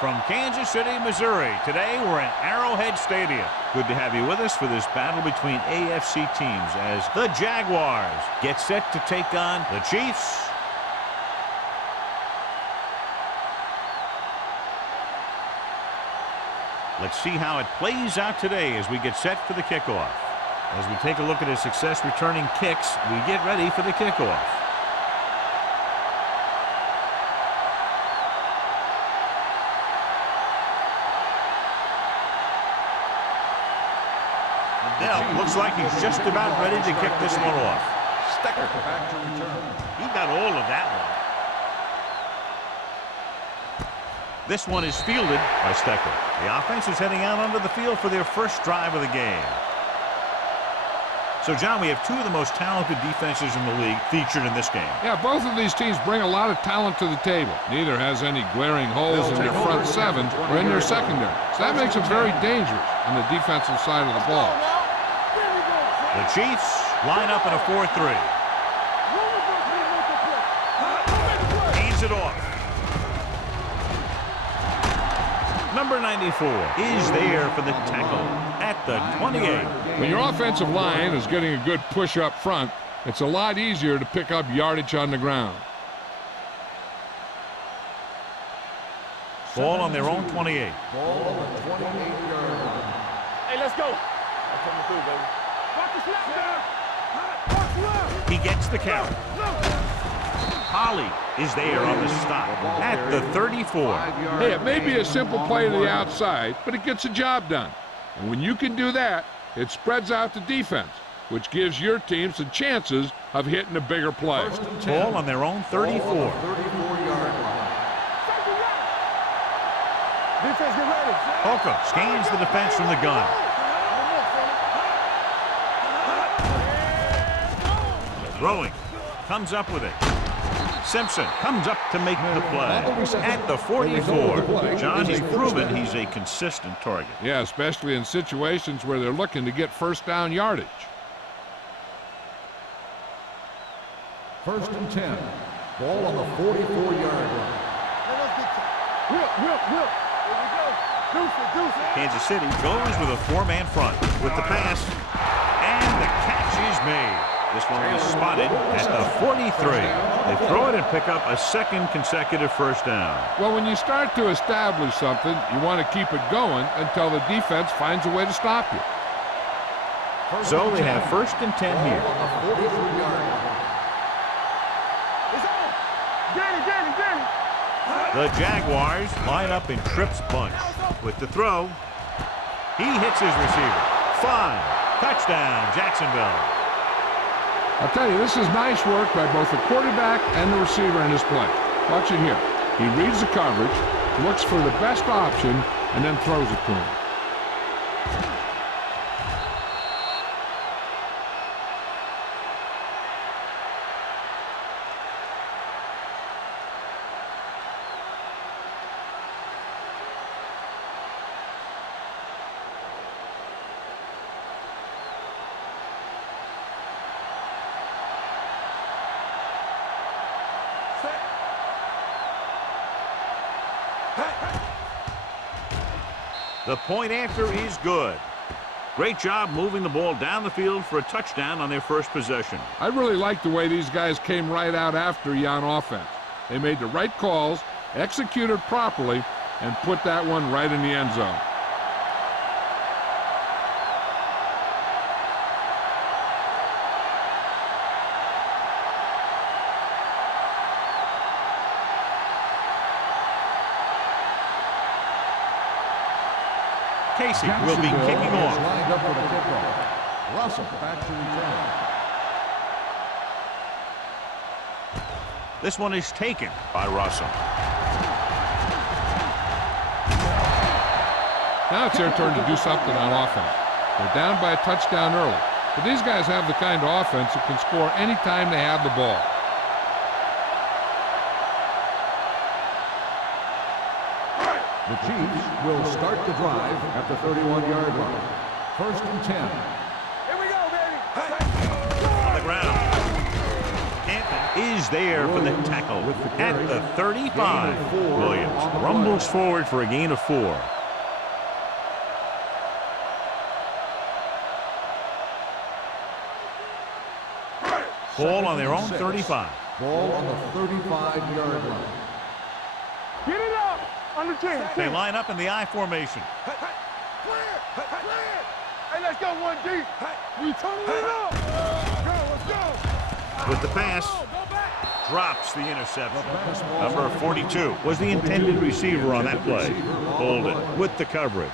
From Kansas City, Missouri, today we're in Arrowhead Stadium. Good to have you with us for this battle between AFC teams as the Jaguars get set to take on the Chiefs. Let's see how it plays out today as we get set for the kickoff. As we take a look at his success returning kicks, we get ready for the kickoff. Now, looks like he's just about ready to kick this one off. Stecker back to return. He got all of that one. This one is fielded by Stecker. The offense is heading out onto the field for their first drive of the game. So, John, we have two of the most talented defenses in the league featured in this game. Yeah, both of these teams bring a lot of talent to the table. Neither has any glaring holes in their front seven or in their secondary. So that makes them very dangerous on the defensive side of the ball. The Chiefs line up in a 4-3. Hands it off. Number 94 is there for the tackle at the 28. When your offensive line is getting a good push up front, it's a lot easier to pick up yardage on the ground. Ball on their own 28. Ball on the 28-yard line. Hey, let's go. I'm coming through, baby. He gets the count. Holly is there on the stop at the 34. Hey, it may be a simple play to the outside, but it gets the job done. And when you can do that, it spreads out the defense, which gives your team some chances of hitting a bigger play. Ball on their own 34. 34-yard line. Defense, get ready. Holcomb scans the defense from the gun. Throwing, comes up with it. Simpson comes up to make the play at the 44. John, he's proven he's a consistent target. Yeah, especially in situations where they're looking to get first down yardage. 1st and 10. Ball on the 44-yard line. Whip. Here we go. Deuce it. Kansas City goes with a four-man front with the pass, and the catch is made. This one is spotted at the 43. They throw it and pick up a second consecutive first down. Well, when you start to establish something, you want to keep it going until the defense finds a way to stop you. So they have 1st and 10 here. On the 43-yard line. It's on. Danny. The Jaguars line up in trips bunch. With the throw, he hits his receiver. Fine. Touchdown, Jacksonville. I'll tell you, this is nice work by both the quarterback and the receiver in this play. Watch it here. He reads the coverage, looks for the best option, and then throws it to him. The point after is good. Great job moving the ball down the field for a touchdown on their first possession. I really like the way these guys came right out after you on offense. They made the right calls, executed properly, and put that one right in the end zone. Casey will be kicking off. Lined up for the kickoff. Russell back to return. This one is taken by Russell. Now it's their turn to do something on offense. They're down by a touchdown early, but these guys have the kind of offense that can score anytime they have the ball. The Chiefs will start the drive at the 31-yard line. 1st and 10. Here we go, baby. On the ground. Canton is is there for the tackle at the 35. Williams rumbles forward for a gain of 4. Ball on their own 35. Ball on the 35-yard line. Get it up. Under 10. They line up in the I formation. Clear. Clear. Hey, let's go 1 deep. We turning it up. Let's go. With the pass, drops the interception. Number 42 was the intended receiver on that play. Hold it with the coverage.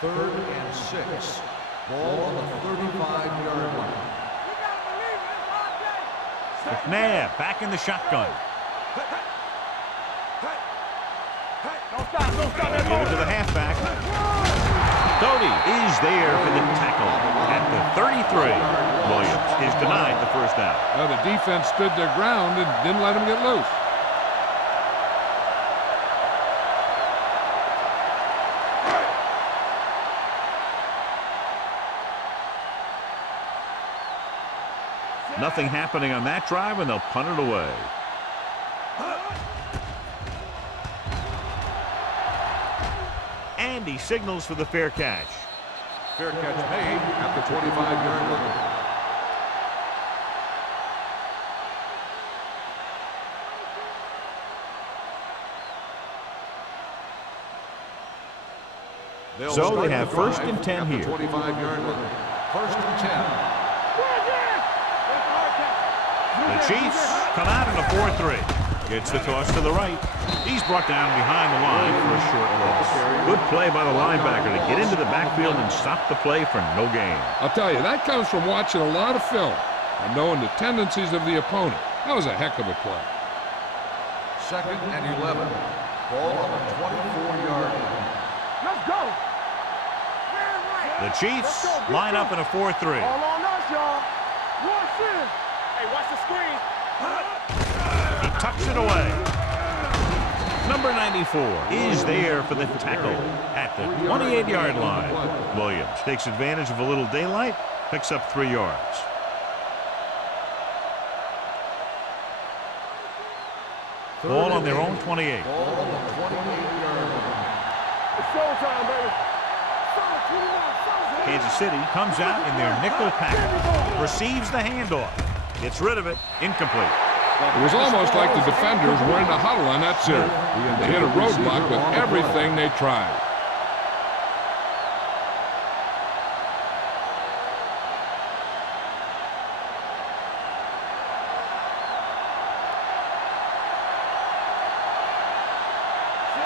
Third and 6. Ball on the 35-yard line. McNabb back in the shotgun. Don't stop that Give it to the halfback. Cody is there for the tackle at the 33. Williams is denied the first down. Well, the defense stood their ground and didn't let him get loose. Nothing happening on that drive, and they'll punt it away. And he signals for the fair catch. Fair catch made at the 25-yard line. So they have first and 10 here. 25-yard line. First and 10. The Chiefs come out in a 4-3. Gets the toss to the right. He's brought down behind the line for a short loss. Good play by the linebacker to get into the backfield and stop the play for no gain. I'll tell you, that comes from watching a lot of film and knowing the tendencies of the opponent. That was a heck of a play. Second and 11. Ball on the 24-yard line. Let's go. The Chiefs line up in a 4-3. All on us, y'all. Watch this. Hey, watch the screen. He tucks it away. Number 94 is there for the tackle at the 28-yard line. Williams takes advantage of a little daylight, picks up 3 yards. Ball on their own 28. Ball on the 28-yard line. It's showtime, baby. Kansas City comes out in their nickel package, receives the handoff, gets rid of it, incomplete. It was almost like the defenders were in the huddle on that series. They hit a roadblock with everything they tried.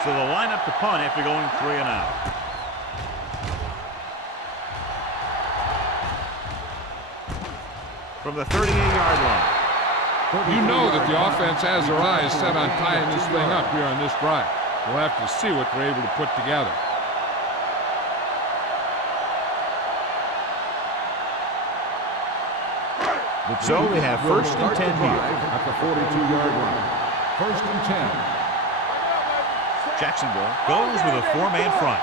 So they'll line up to punt after going 3 and out. From the 38-yard line. You know that the offense has their eyes set on tying this thing up here on this drive. We'll have to see what they're able to put together. So they have first and 10 here. At the 42-yard line. First and 10. Jacksonville goes with a 4-man front.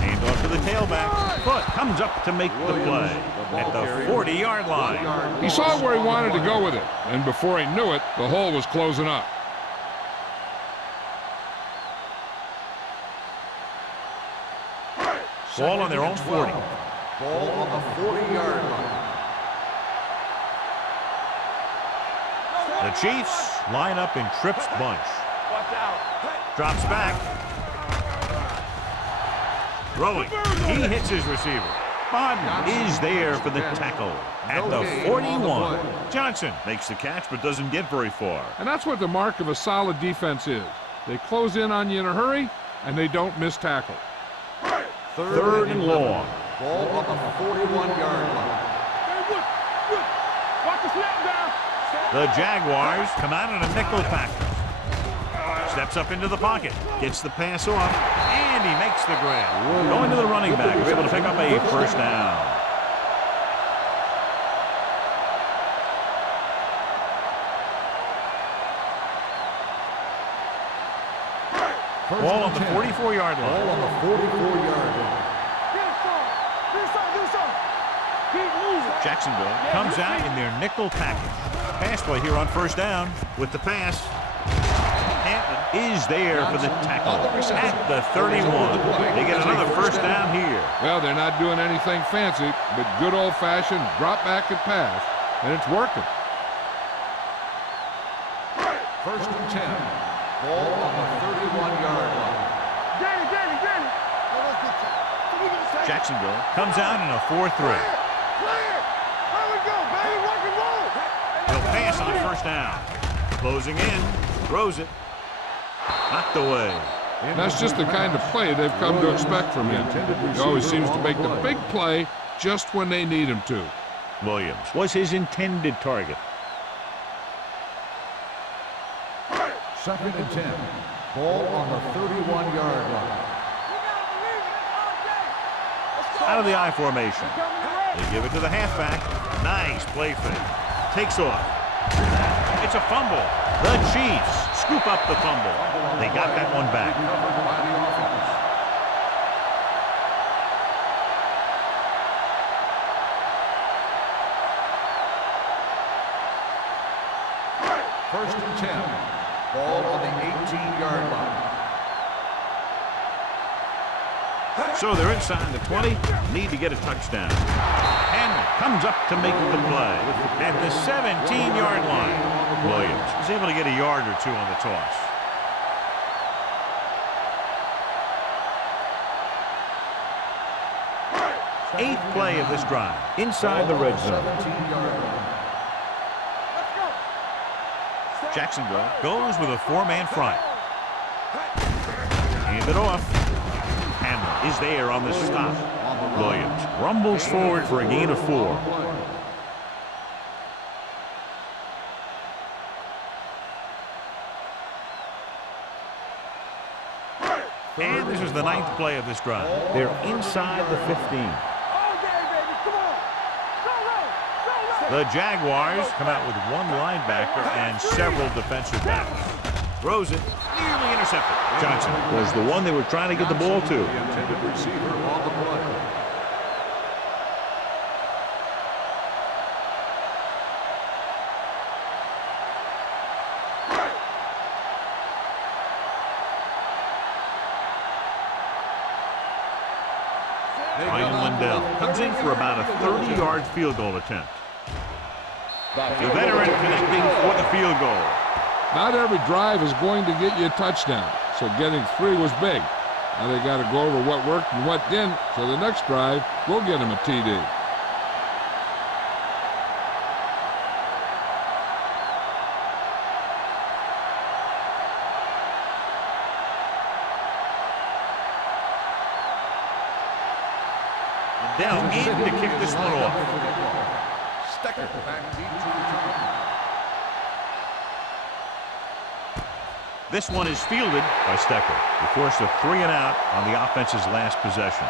Hand off to the tailback. Foot comes up to make the play at the 40-yard line. He saw where he wanted to go with it, and before he knew it, the hole was closing up. Ball on their own 40. Ball on the 40-yard line. The Chiefs line up in Tripp's bunch. Watch out. Drops back. Throwing. He hits his receiver. Bodden is there for the tackle at the 41. Johnson makes the catch but doesn't get very far. And that's what the mark of a solid defense is. They close in on you in a hurry, and they don't miss tackle. Third and long. Ball on the 41-yard line. Watch the snap down. The Jaguars come out in a nickel package. Steps up into the pocket, gets the pass off, and he makes the grab. Going to the running back, who's able to pick up a first down. Ball on the 44-yard line. Ball on the 44-yard line. Jacksonville comes out in their nickel package. Pass play here on first down with the pass. Hampton is there for the tackle at the 31. They get another first down here. Well, they're not doing anything fancy, but good old-fashioned drop back and pass, and it's working. First and 10. Ball on the 31-yard line. Jacksonville comes out in a 4-3. He'll pass on first down. Closing in. Throws it. Knocked away. And that's just the kind of play they've come to expect from him. He always seems to make the big play just when they need him to. Williams was his intended target. Second and 10. Ball on the 31-yard line. Out of the I formation. They give it to the halfback. Nice play fake. Takes off. It's a fumble. The Chiefs scoop up the fumble. They got that one back. First and 10. Ball on the 18-yard line. So they're inside the 20. Need to get a touchdown. Henry comes up to make the play at the 17-yard line. Williams is able to get a yard or two on the toss. Eighth play of this drive inside the red zone. Jacksonville goes with a four-man front. Hand it off. Hammer is there on the stop. Williams rumbles forward for a gain of 4. And this is the 9th play of this drive. They're inside the 15. The Jaguars come out with one linebacker and several defensive backs. Throws it, nearly intercepted. Johnson was the one they were trying to get the ball to. The intended receiver on the play. Ryan Lindell comes in for about a 30-yard field goal attempt. The veteran connecting for the field goal. Not every drive is going to get you a touchdown, so getting 3 was big. Now they got to go over what worked and what didn't, so the next drive will get them a TD. Down in to kick this one off. Stecker back deep to return. This one is fielded by Stecker. They force a 3 and out on the offense's last possession.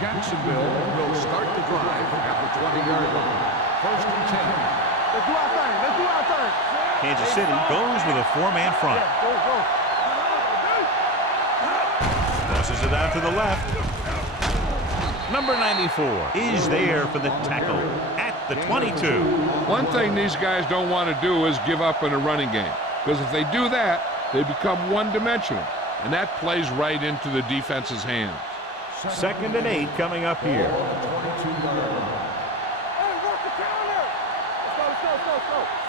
Jacksonville will start the drive at the 20-yard line. First and 10. Let's do our thing. Let's do our thing. Kansas City goes with a four-man front. Tosses it out to the left. Number 94 is there for the tackle at the 22. One thing these guys don't want to do is give up in a running game, because if they do that, they become one-dimensional, and that plays right into the defense's hands. 2nd and 8 coming up here.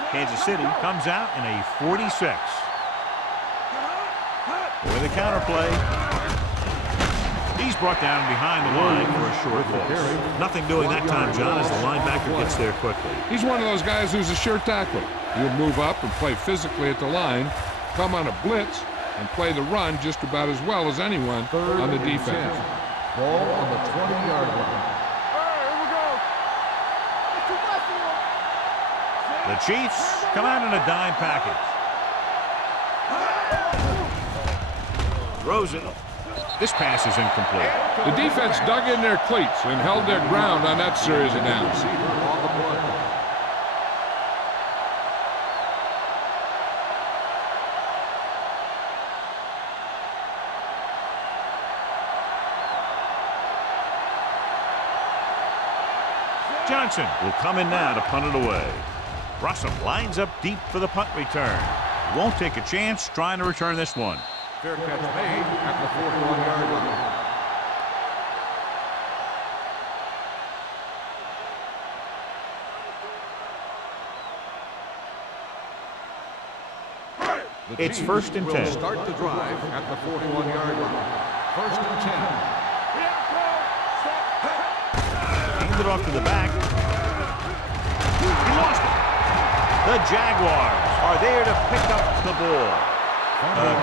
Kansas City comes out in a 46. With a counter play. He's brought down behind the line for a short loss. Nothing doing that time, John, as the linebacker gets there quickly. He's one of those guys who's a sure tackler. He'll move up and play physically at the line, come on a blitz, and play the run just about as well as anyone on the defense. Ball on the 20-yard line. The Chiefs come out in a dime package. Throws it. This pass is incomplete. The defense dug in their cleats and held their ground on that series of downs. Johnson will come in now to punt it away. Russell lines up deep for the punt return. Won't take a chance trying to return this one. Fair catch made at the 41-yard line. It's 1st and 10. Start the drive at the 41-yard line. 1st and 10. Hand it off to the back. He lost it. The Jaguars are there to pick up the ball.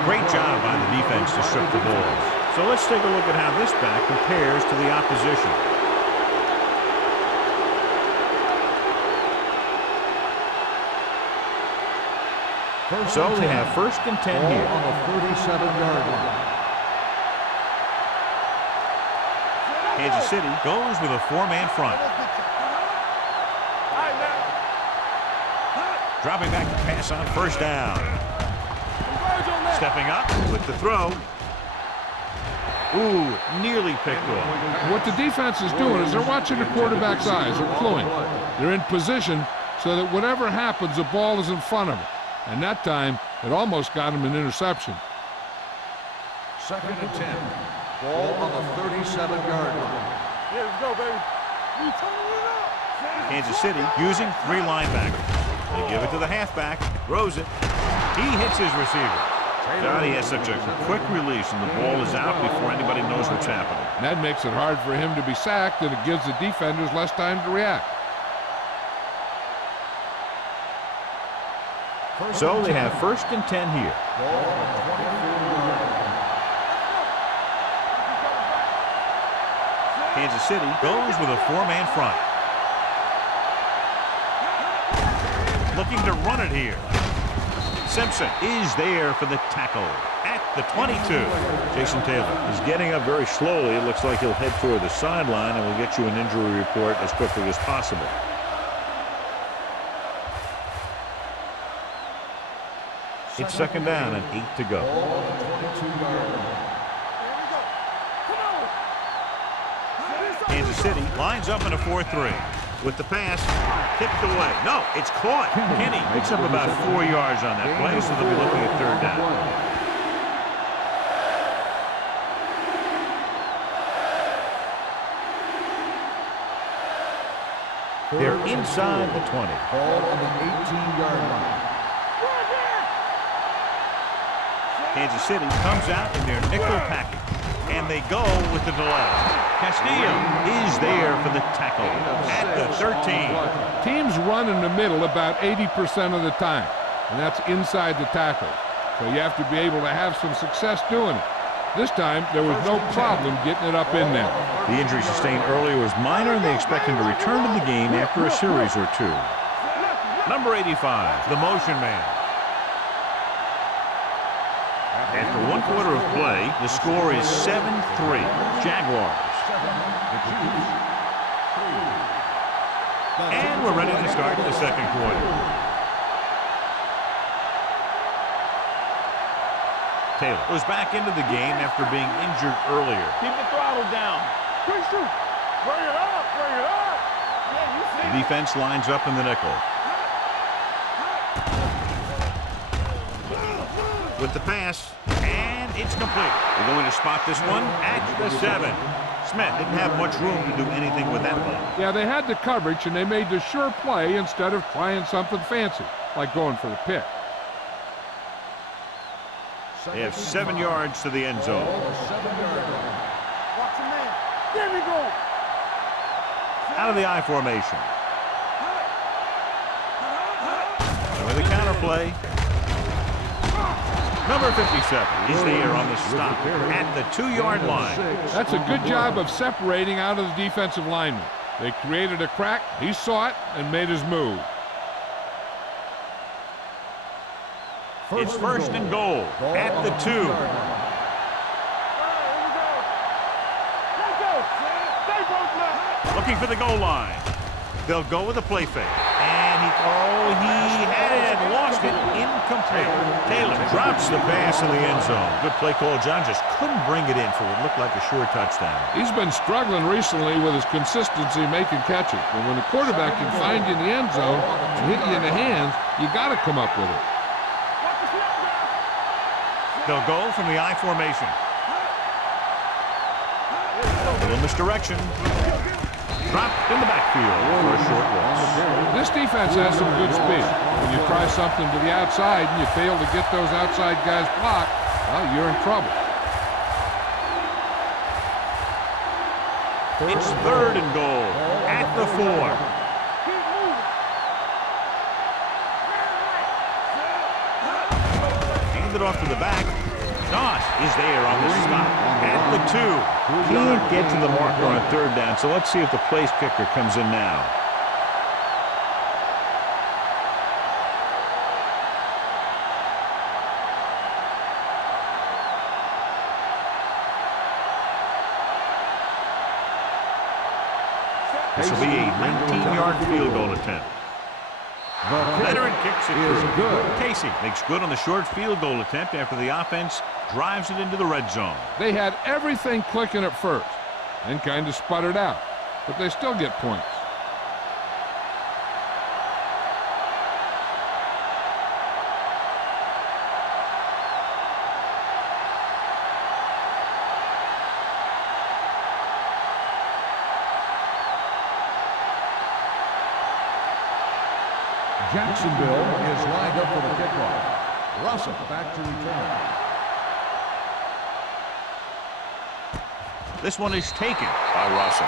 Great job by the defense to strip the balls. So let's take a look at how this back compares to the opposition. So they have 1st and 10 here. On the 37-yard line. Kansas City goes with a 4-man front. Dropping back to pass on 1st down. Stepping up with the throw. Ooh, nearly picked off. What the defense is doing is they're watching the quarterback's eyes. They're cluing. They're in position so that whatever happens, the ball is in front of them. And that time, it almost got him an interception. 2nd and 10. Ball on the 37-yard line. Yeah, let's go, baby. We turning it up. Kansas City using 3 linebackers. They give it to the halfback. Throws it. He hits his receiver. God, he has such a quick release, and the ball is out before anybody knows what's happening. And that makes it hard for him to be sacked, and it gives the defenders less time to react. So they have 1st and 10 here. Kansas City goes with a 4-man front. Looking to run it here. Simpson is there for the tackle at the 22. Jason Taylor is getting up very slowly. It looks like he'll head toward the sideline, and we'll get you an injury report as quickly as possible. It's 2nd down and 8 to go. Kansas City lines up in a 4-3. With the pass, tipped away. No, it's caught. Kenny picks up about 4 yards on that play, so they'll be looking at 3rd down. They're inside the 20. Ball on the 18-yard line. Kansas City comes out in their nickel package, and they go with the delay. Castillo is there for the tackle at the 13. Teams run in the middle about 80% of the time, and that's inside the tackle. So you have to be able to have some success doing it. This time, there was no problem getting it up in there. The injury sustained earlier was minor, and they expect him to return to the game after a series or 2. Number 85, the motion man. After 1 quarter of play, the score is 7-3. Jaguars. And we're ready to start the 2nd quarter. Taylor was back into the game after being injured earlier. Keep the throttle down. Bring it up, bring it up. Yeah, you see. The defense lines up in the nickel. With the pass, and it's complete. We're going to spot this one at the 7. Smith didn't have much room to do anything with that one. Yeah, they had the coverage, and they made the sure play instead of trying something fancy, like going for the pick. They have 7 yards to the end zone. Watch him in. There we go. Out of the I formation. And with a counter play, number 57 is there on the stop at the 2-yard line. That's a good job of separating out of the defensive lineman. They created a crack, he saw it, and made his move. It's 1st and goal at the 2. Looking for the goal line. They'll go with a play fake. And he had it and lost it in Incomplete. Taylor drops the pass in the end zone. Good play call. John just couldn't bring it in for what looked like a sure touchdown. He's been struggling recently with his consistency making catches. But when the quarterback can find you in the end zone and hit you in the hands, you got to come up with it. They'll go from the I formation. A little misdirection. Dropped in the backfield for a short loss. This defense has some good speed. When you try something to the outside and you fail to get those outside guys blocked, well, you're in trouble. It's 3rd and goal at the 4. Hand it off to the back. Doss is there on the stop at the 2. Can't get to the marker on 3rd down, so let's see if the place kicker comes in now. This will be a 19-yard field goal attempt. Veteran kicks it through. Good. Casey makes good on the short field goal attempt after the offense drives it into the red zone. They had everything clicking at first and kind of sputtered out, but they still get points. Jacksonville is lined up for the kickoff. Russell back to return. This one is taken by Russell.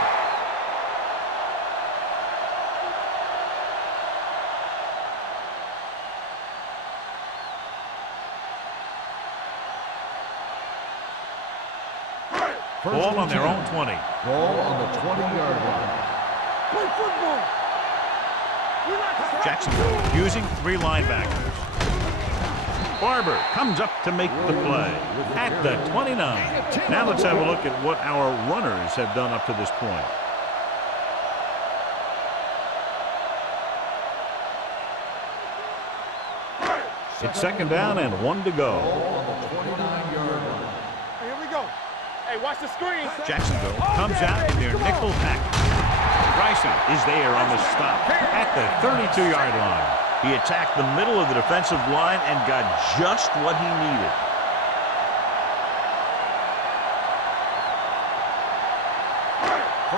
Ball on their own 20. Ball on the 20-yard line. Play football. Jacksonville using 3 linebackers. Barber comes up to make the play at the 29. Now let's have a look at what our runners have done up to this point. It's 2nd down and 1 to go. Ball on the 29-yard line. Here we go. Hey, watch the screen. Jacksonville comes out in their nickel package. Bryson is there on the stop at the 32-yard line. He attacked the middle of the defensive line and got just what he needed.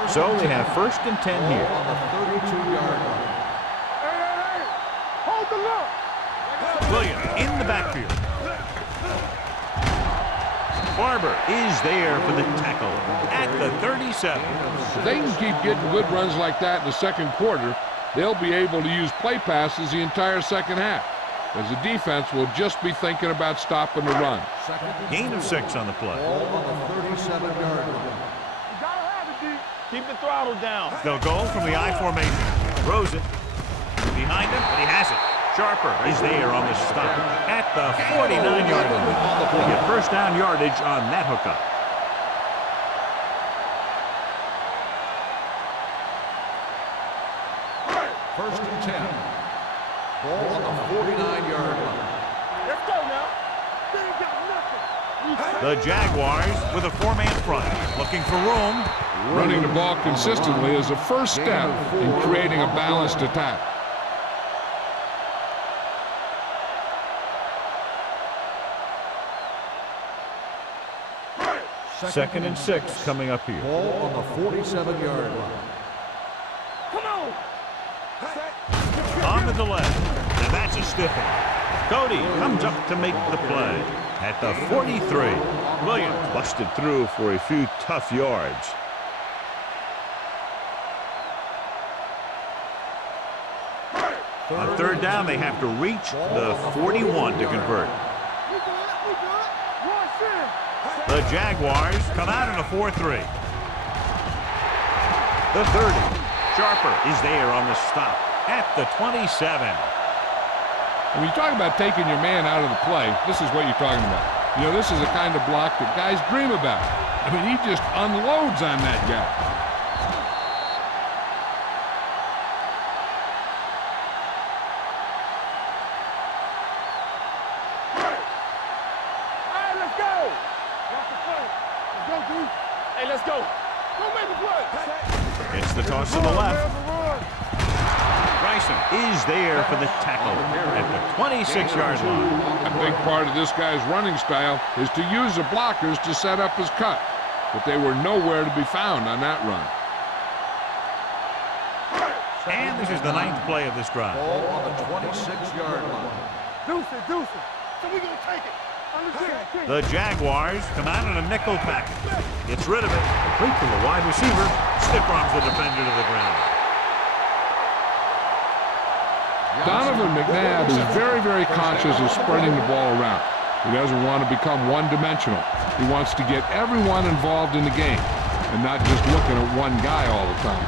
So they have 1st and 10 here. On the 32-yard line. Hey. Hold the look. Williams in the backfield. Barber is there for the tackle at the 37. If they can keep getting good runs like that in the second quarter, they'll be able to use play passes the entire second half, as the defense will just be thinking about stopping the run. Gain of 6 on the play. Ball on the 37-yard line. You gotta have it, D. Keep the throttle down. They'll go from the I formation. Throws it. Behind him, but he has it. Sharper is there on the stop at the 49-yard line. They get 1st down yardage on that hookup. First and 10. Ball on the 49-yard line. Let's go now. They ain't got nothing. The Jaguars with a 4-man front, looking for room. Running the ball consistently is the first step in creating a balanced attack. Second and 6 coming up here. Ball on the 47-yard line. Come on. On the delay. And that's a stiff one. Cody comes up to make the play at the 43. Williams busted through for a few tough yards. On 3rd down, they have to reach the 41 to convert. We good. Rush in. The Jaguars come out in a 4-3. The 30. Sharper is there on the stop at the 27. When you talk about taking your man out of the play, this is what you're talking about. You know, this is the kind of block that guys dream about. I mean, he just unloads on that guy. It's the toss to the left. Bryson is there for the tackle at the 26-yard line. A big part of this guy's running style is to use the blockers to set up his cut, but they were nowhere to be found on that run. And this is the 9th play of this drive. Ball on the 26-yard line. Deuce it. So we gonna take it. Understand? The Jaguars come out in a nickel package. Gets rid of it. Complete to the wide receiver. Stiff arms the defender to the ground. Donovan McNabb is very, very conscious of spreading the ball around. He doesn't want to become one-dimensional. He wants to get everyone involved in the game and not just looking at one guy all the time.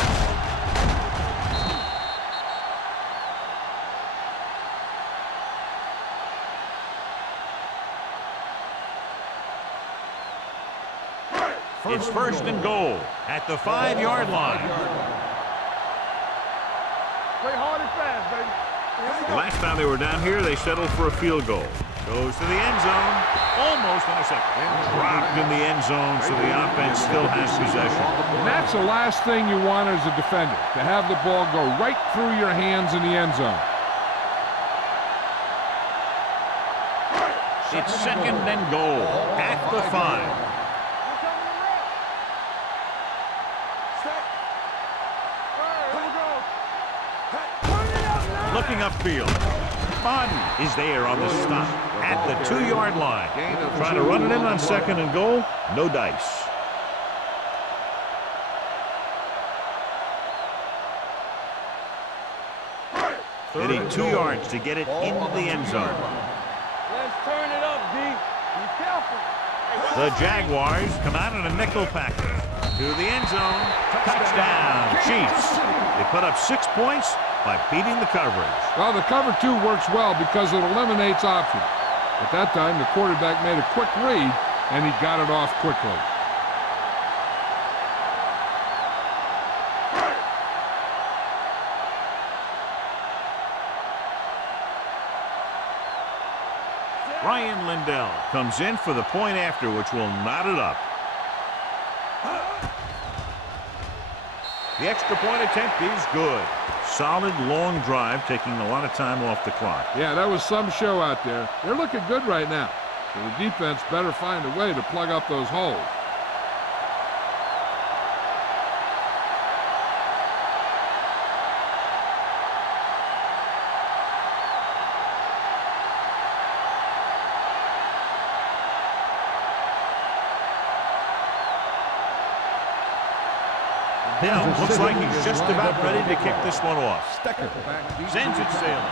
It's first and goal at the 5-yard line. Play hard and fast, baby. The last time they were down here, they settled for a field goal. Goes to the end zone. Almost intercepted. Dropped in the end zone, so the offense still has possession. And that's the last thing you want as a defender, to have the ball go right through your hands in the end zone. It's second and goal at the 5. Looking upfield. Martin is there on the stop at the 2-yard line. Trying to run it in on second and goal. No dice. They need 2 yards to get it into the end zone. Let's turn it up, D. Be careful. The Jaguars come out in a nickel package. To the end zone. Touchdown, Chiefs. They put up 6 points by beating the coverage. Well, the cover 2 works well because it eliminates options. At that time, the quarterback made a quick read, and he got it off quickly. Ryan Lindell comes in for the point after, which will knot it up. The extra point attempt is good. Solid, long drive, taking a lot of time off the clock. Yeah, that was some show out there. They're looking good right now. So the defense better find a way to plug up those holes. Now, looks like he's just about ready to kick this one off. Sends it sailing.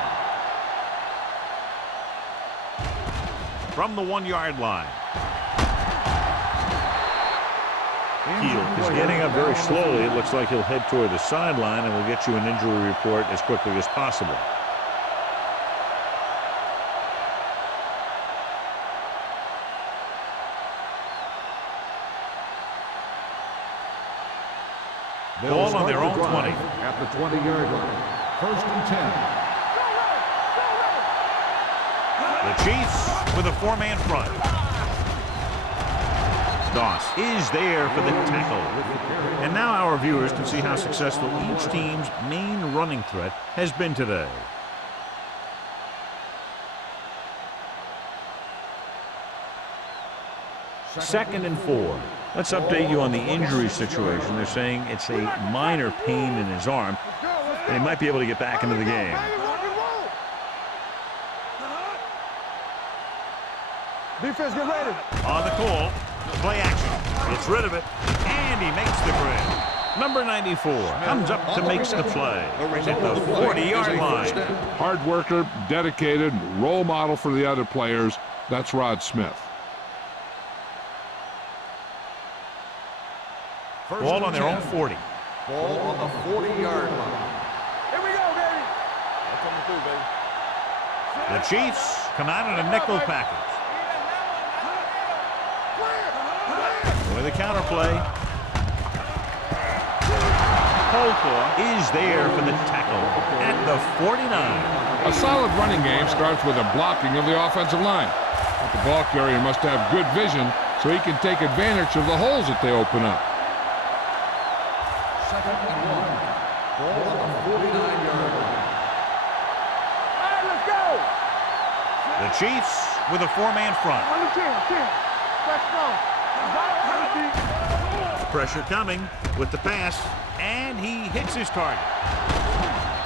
From the 1-yard line. Keel is getting up very slowly. It looks like he'll head toward the sideline, and we'll get you an injury report as quickly as possible. Ball on their own 20. At the 20-yard line. First and 10. The Chiefs with a 4-man front. Doss is there for the tackle. And now our viewers can see how successful each team's main running threat has been today. Second and 4. Let's update you on the injury situation. They're saying it's a minor pain in his arm, and he might be able to get back into the game. Defense, get ready. On the call, play action. Gets rid of it, and he makes the grab. Number 94 comes up to make the play at the 40-yard line. Hard worker, dedicated, role model for the other players. That's Rod Smith. Ball on their own 40. Ball on the 40-yard line. Here we go, baby. That's coming through, baby. The Chiefs come out in a nickel package. With a counter play. Holclaw is there for the tackle at the 49. A solid running game starts with a blocking of the offensive line. But the ball carrier must have good vision so he can take advantage of the holes that they open up. The Chiefs with a four-man front. Pressure coming with the pass, and he hits his target.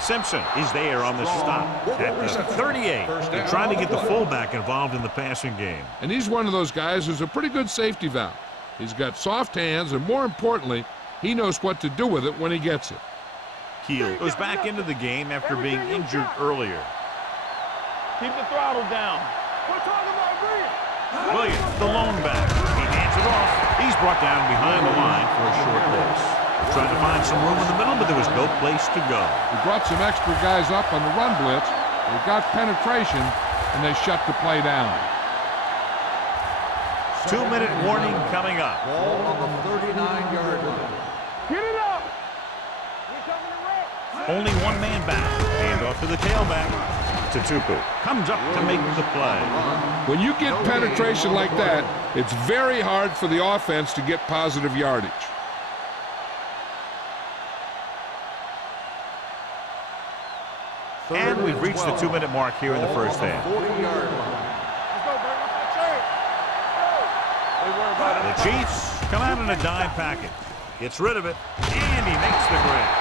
Simpson is there on the stop at the 38. They're trying to get the fullback involved in the passing game. And he's one of those guys who's a pretty good safety valve. He's got soft hands, and more importantly, he knows what to do with it when he gets it. Keel goes back into the game after being injured earlier. Keep the throttle down. Williams, the lone back. He hands it off. He's brought down behind the line for a short pass. Trying to find some room in the middle, but there was no place to go. He brought some extra guys up on the run blitz. They got penetration, and they shut the play down. 2-minute warning coming up. Ball on the 39-yard line. Get it up. Only one man back. Hand off to the tailback. Tutupu comes up to make the play. When you get penetration like that, it's very hard for the offense to get positive yardage. And we've reached the 2-minute mark here in the first half. 40-yard line. The Chiefs come out in a dime package. Gets rid of it, and he makes the grab.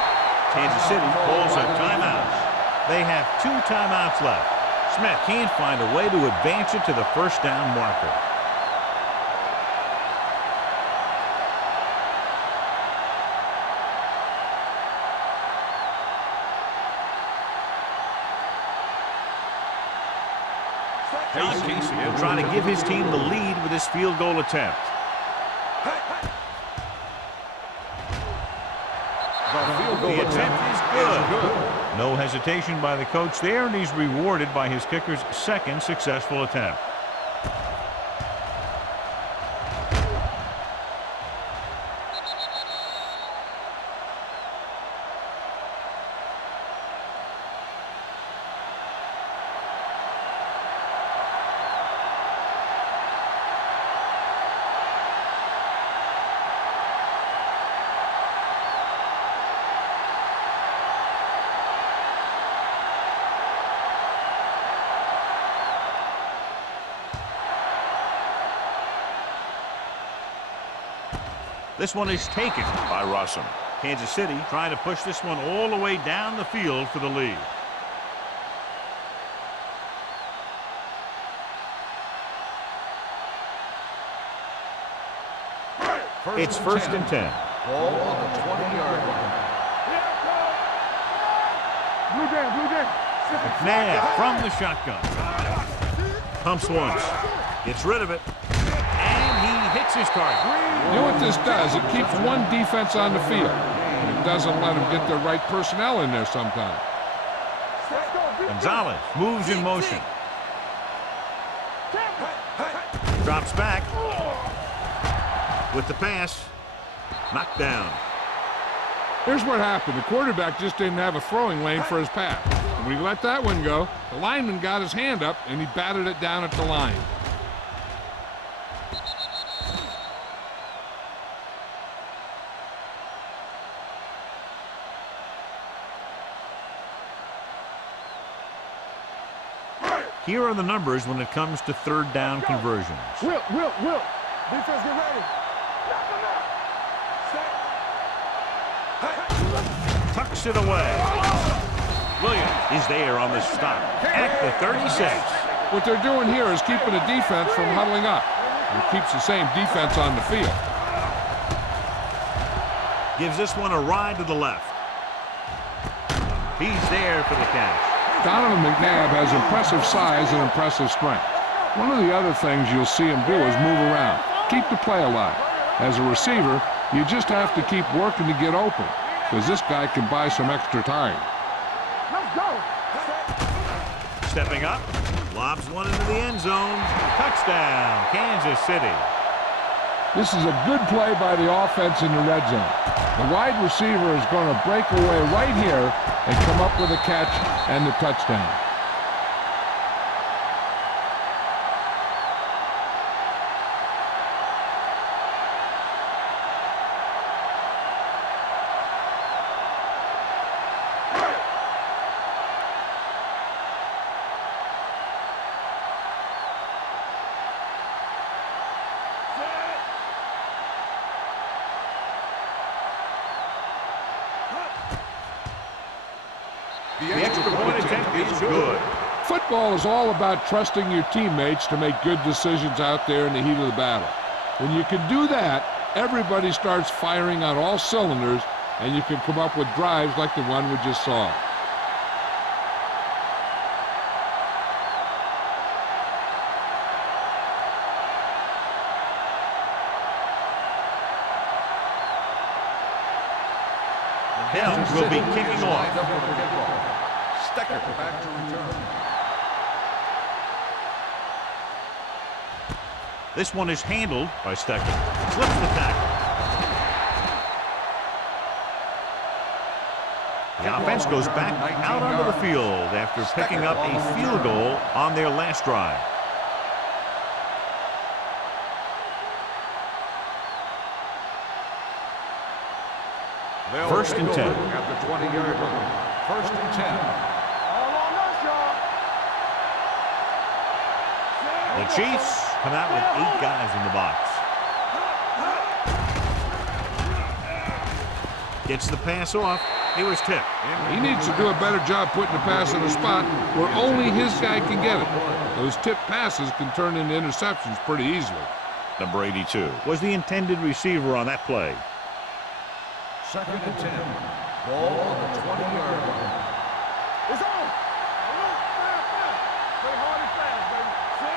Kansas City pulls a timeout. They have 2 timeouts left. Smith can't find a way to advance it to the first down marker. John Casey will try to give his team the lead with this field goal attempt. The attempt is good. No hesitation by the coach there, and he's rewarded by his kicker's second successful attempt. This one is taken by Rossum. Kansas City trying to push this one all the way down the field for the lead. It's first and 10. Ball on the 20-yard line. McNabb from the shotgun. Pumps once. Gets rid of it. And he hits his target. You know what this does? It keeps one defense on the field. And it doesn't let them get the right personnel in there sometimes. Gonzalez moves in motion. Drops back. With the pass. Knocked down. Here's what happened. The quarterback just didn't have a throwing lane for his pass. And when he let that one go, the lineman got his hand up and he batted it down at the line. Here are the numbers when it comes to third down conversions. Will. Defense, get ready. Tucks it away. Williams is there on the stop at the 36. What they're doing here is keeping the defense from huddling up. And it keeps the same defense on the field. Gives this one a ride to the left. He's there for the catch. Donovan McNabb has impressive size and impressive strength. One of the other things you'll see him do is move around, keep the play alive. As a receiver, you just have to keep working to get open, because this guy can buy some extra time. Let's go. Stepping up, lobs one into the end zone. Touchdown, Kansas City. This is a good play by the offense in the red zone. The wide receiver is going to break away right here and come up with a catch and the touchdown. The extra point attempt is good. Football is all about trusting your teammates to make good decisions out there in the heat of the battle. When you can do that, everybody starts firing on all cylinders, and you can come up with drives like the one we just saw. The Hounds will be kicking off. Stecker back to return. This one is handled by Stecker. Slips the tackle. The offense goes back out onto the field after picking up a field goal on their last drive. First and 10. At the 20-yard line. First and 10. All on us, y'all. The Chiefs come out with 8 guys in the box. Gets the pass off. He was tipped. He needs to do a better job putting the pass in a spot where only his guy can get it. Those tipped passes can turn into interceptions pretty easily. Number 82 was the intended receiver on that play. Second and 10. Ball on the 20-yard line. It's on. Play hard and fast,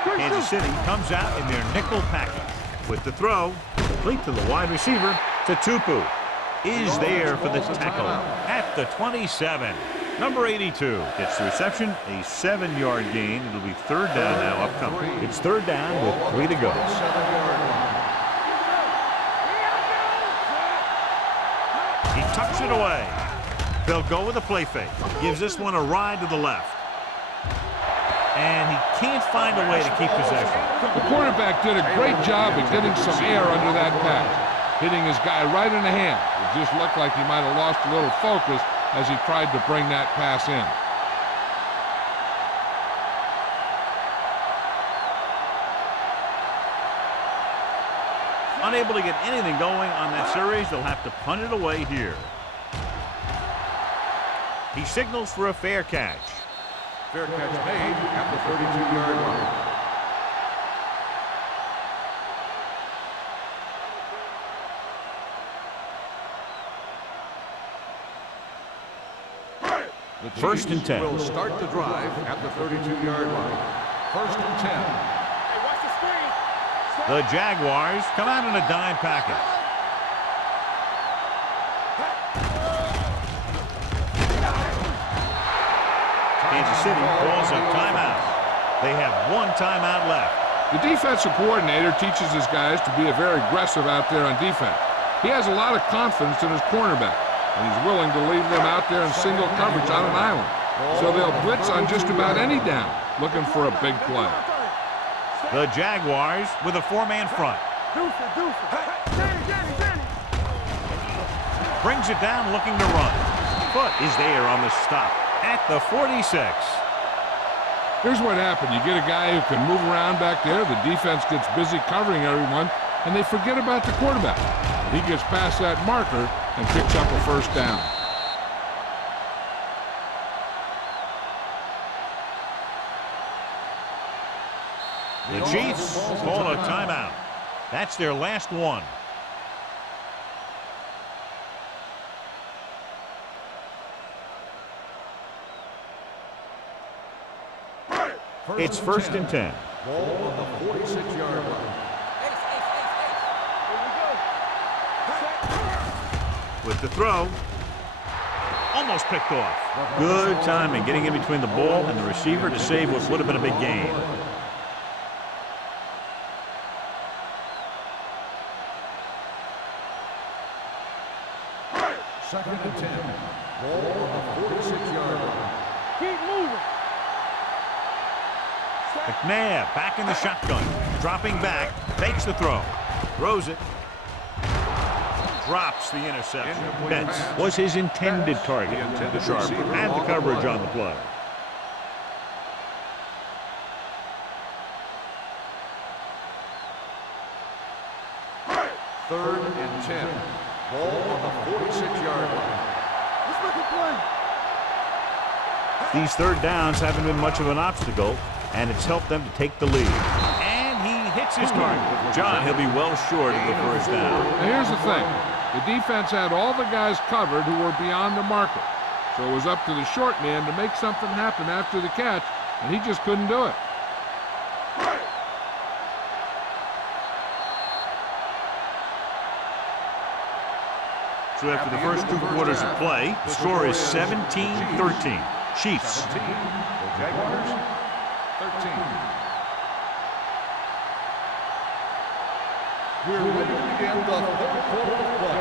baby. Kansas City comes out in their nickel package. With the throw, complete to the wide receiver, to Tupu. Is there for the tackle at the 27. Number 82 gets the reception, a 7-yard gain. It'll be third down now upcoming. It's third down with 3 to go. 7-yard line. He tucks it away. They'll go with a play fake. Gives this one a ride to the left. And he can't find a way to keep possession. The quarterback did a great job of getting some air under that pass, hitting his guy right in the hand. It just looked like he might have lost a little focus as he tried to bring that pass in. Unable to get anything going on that series, they'll have to punt it away here. He signals for a fair catch. Fair catch made at the 32-yard line. The Chiefs First and 10. will start the drive at the 32-yard line. First and 10. Hey, watch the screen. The Jaguars come out in a dime package. Kansas City calls a timeout. They have 1 timeout left. The defensive coordinator teaches his guys to be very aggressive out there on defense. He has a lot of confidence in his cornerback, and he's willing to leave them out there in single coverage on an island. So they'll blitz on just about any down, looking for a big play. The Jaguars with a 4-man front. Deuce it. Danny. Brings it down looking to run. Foot is there on the stop at the 46. Here's what happened. You get a guy who can move around back there. The defense gets busy covering everyone, and they forget about the quarterback. He gets past that marker and picks up a first down. The Chiefs call a timeout. That's their last one. It's first and 10. Ball on the 46-yard line. With the throw, almost picked off. Good timing, getting in between the ball and the receiver to save what would have been a big gain. Second and 10. Ball on the 46-yard line. Keep moving. McNabb back in the shotgun, dropping back, fakes the throw, throws it, drops the interception. Betts was his intended target. The Sharp had the coverage on the play. Third and 10. Ball on the 46-yard line. Let's make a play. These third downs haven't been much of an obstacle, and it's helped them to take the lead. And he hits his target. John, he'll be well short of the first down. Now here's the thing. The defense had all the guys covered who were beyond the marker. So it was up to the short man to make something happen after the catch, and he just couldn't do it. So after the first 2 quarters of play, the score is 17-13. Chiefs. 17, the Jaguars 13. We're ready to begin the third quarter of play.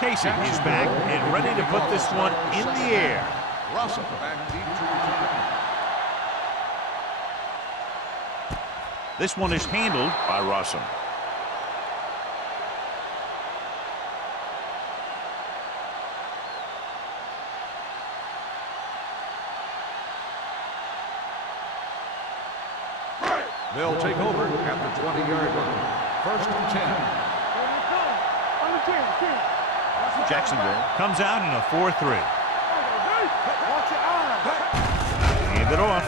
Casey is back and ready to put this one in the air. Russell back deep to return. This one is handled by Russell. They'll take over at the 20-yard line. First and 10. Jacksonville comes out in a 4-3. Hand it off.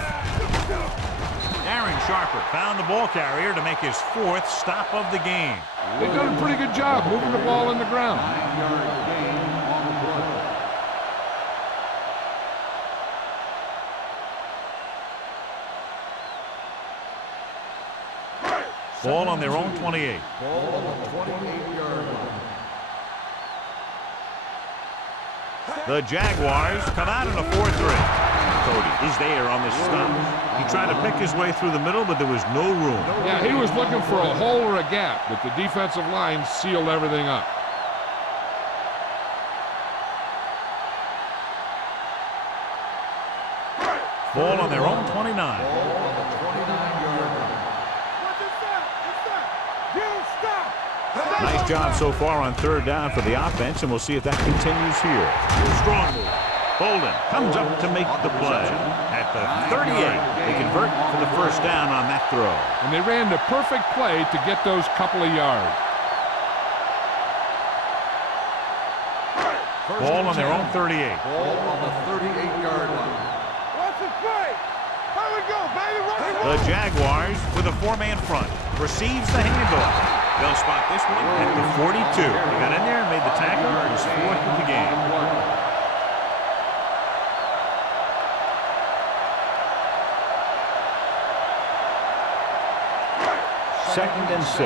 Darren Sharper found the ball carrier to make his 4th stop of the game. They've done a pretty good job moving the ball in the ground. 9-yard gain on the play. Ball on their own 28. Ball on the 28-yard line. The Jaguars come out in a 4-3. Cody is there on the stop. He tried to pick his way through the middle, but there was no room. Yeah, he was looking for a hole or a gap, but the defensive line sealed everything up. Ball on their own 29. Ball on the 29-yard line. Nice job so far on third down for the offense, and we'll see if that continues here. Strong move. Bolden comes up to make the play. At the 38, they convert for the first down on that throw. And they ran the perfect play to get those couple of yards. Ball on their own 38. Ball on the 38-yard line. Watch the play. Here we go, baby. The Jaguars with a 4-man front receives the handoff. They'll spot this one at the 42. They got in there and made the tackle. It was 4th of the game. Second and 6.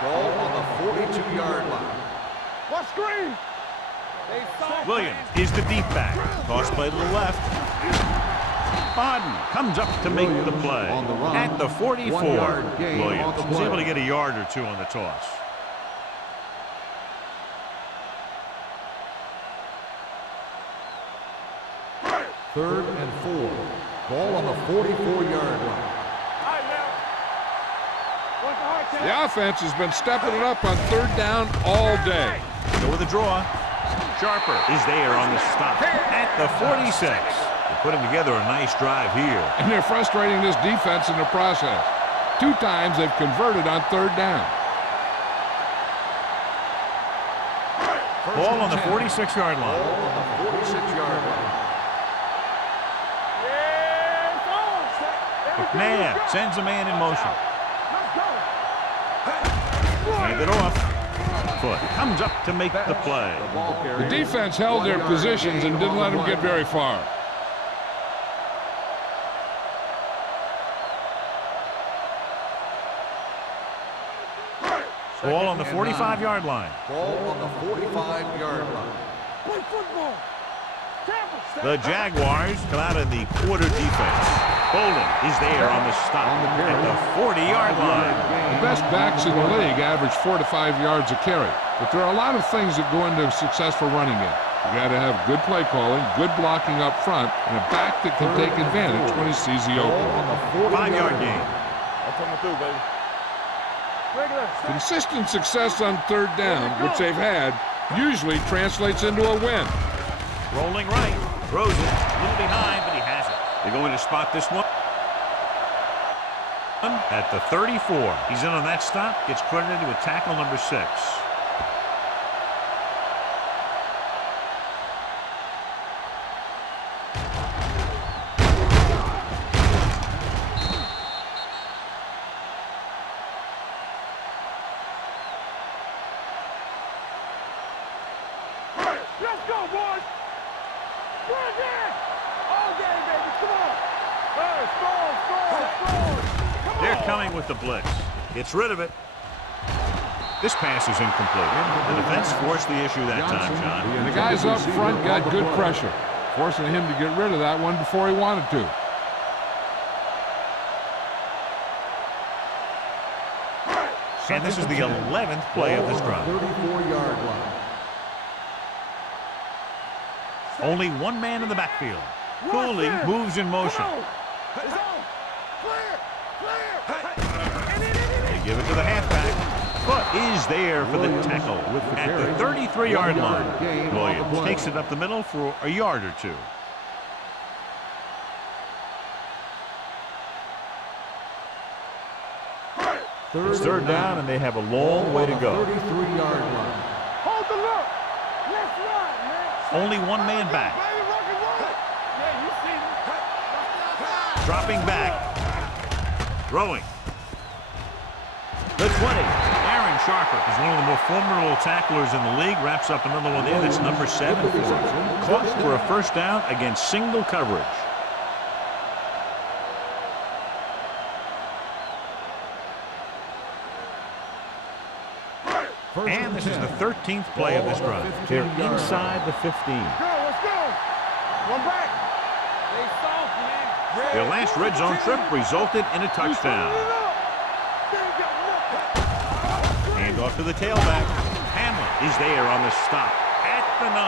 Ball on the 42-yard line. Watch screen. Williams is the deep back. Toss play to the left. Bodden comes up to make the play at the 44. Williams was able to get a yard or 2 on the toss. Third and 4. Ball on the 44-yard line. The offense has been stepping it up on third down all day. Go with the draw. Sharper is there on the stop at the 46. They're putting together a nice drive here. And they're frustrating this defense in the process. 2 times they've converted on third down. Ball on the 46-yard line. Ball on the 46-yard line. McNabb sends a man in motion. Hand it off. Foot comes up to make the play. The defense held their positions and didn't let them get very far. Ball on the 45-yard line. Ball on the 45-yard line. Play football. The Jaguars come out of the quarter defense. Bolden is there on the stop at the 40-yard line. The best backs in the league average 4 to 5 yards a carry. But there are a lot of things that go into a successful running game. You got to have good play calling, good blocking up front, and a back that can take advantage when he sees the opening. 5-yard gain. I'm coming through, baby. Consistent success on third down, which they've had, usually translates into a win. Rolling right. Throws it. A little behind, but he has it. They're going to spot this one. At the 34. He's in on that stop. Gets credited with tackle number 6. Let's go, boys! Bring it! All day, baby, come on! Hey, score! They're coming with the blitz. Gets rid of it. This pass is incomplete. The defense forced the issue that time, John. And the guys up front got good pressure, forcing him to get rid of that one before he wanted to. And this is the 11th play of this drive. 34-yard line. Only one man in the backfield. Cooley moves in motion. They give it to the halfback. Foot is there for the tackle at the 33-yard line. Williams takes it up the middle for a yard or two. It's third down, and they have a long way to go. 33-yard line. Hold the look! Let's run, man! Only one man back. Baby, rock and roll! Yeah, you see me. Dropping back. Throwing. The 20. Aaron Sharper is one of the more formidable tacklers in the league. Wraps up another one there. That's number 7 for him. Caught for a first down against single coverage. And this is the 13th play of this drive. They're inside the 15. Let's go! One back! They soft, man. Their last red zone trip resulted in a touchdown. Hand off to the tailback. Hamlin is there on the stop at the 9.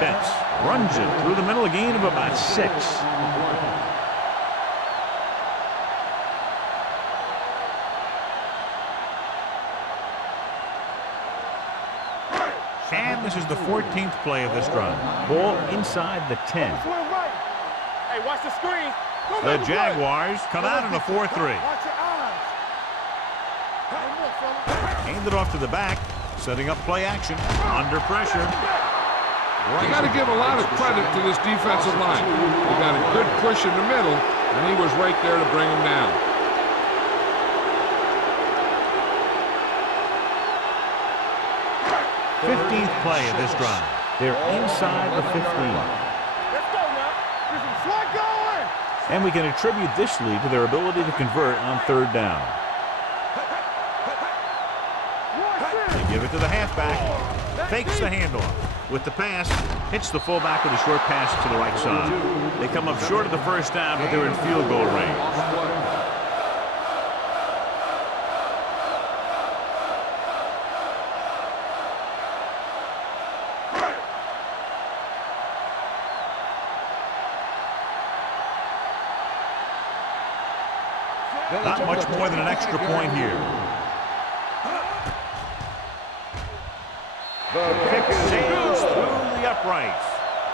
Betts runs it through the middle, a gain of about 6. And this is the 14th play of this drive. Ball inside the 10. Hey, watch the screen. The Jaguars come out in a 4-3. Watch your eyes. Hand it off to the back, setting up play action. Under pressure. You got to give a lot of credit to this defensive line. They got a good push in the middle, and he was right there to bring him down. 15th play of this drive. They're inside the 15. Let's go now. There's some swag going. And we can attribute this lead to their ability to convert on third down. They give it to the halfback. Fakes the handoff. With the pass, hits the fullback with a short pass to the right side. They come up short of the first down, but they're in field goal range. Not much more than an extra point here. The kick sails through the uprights.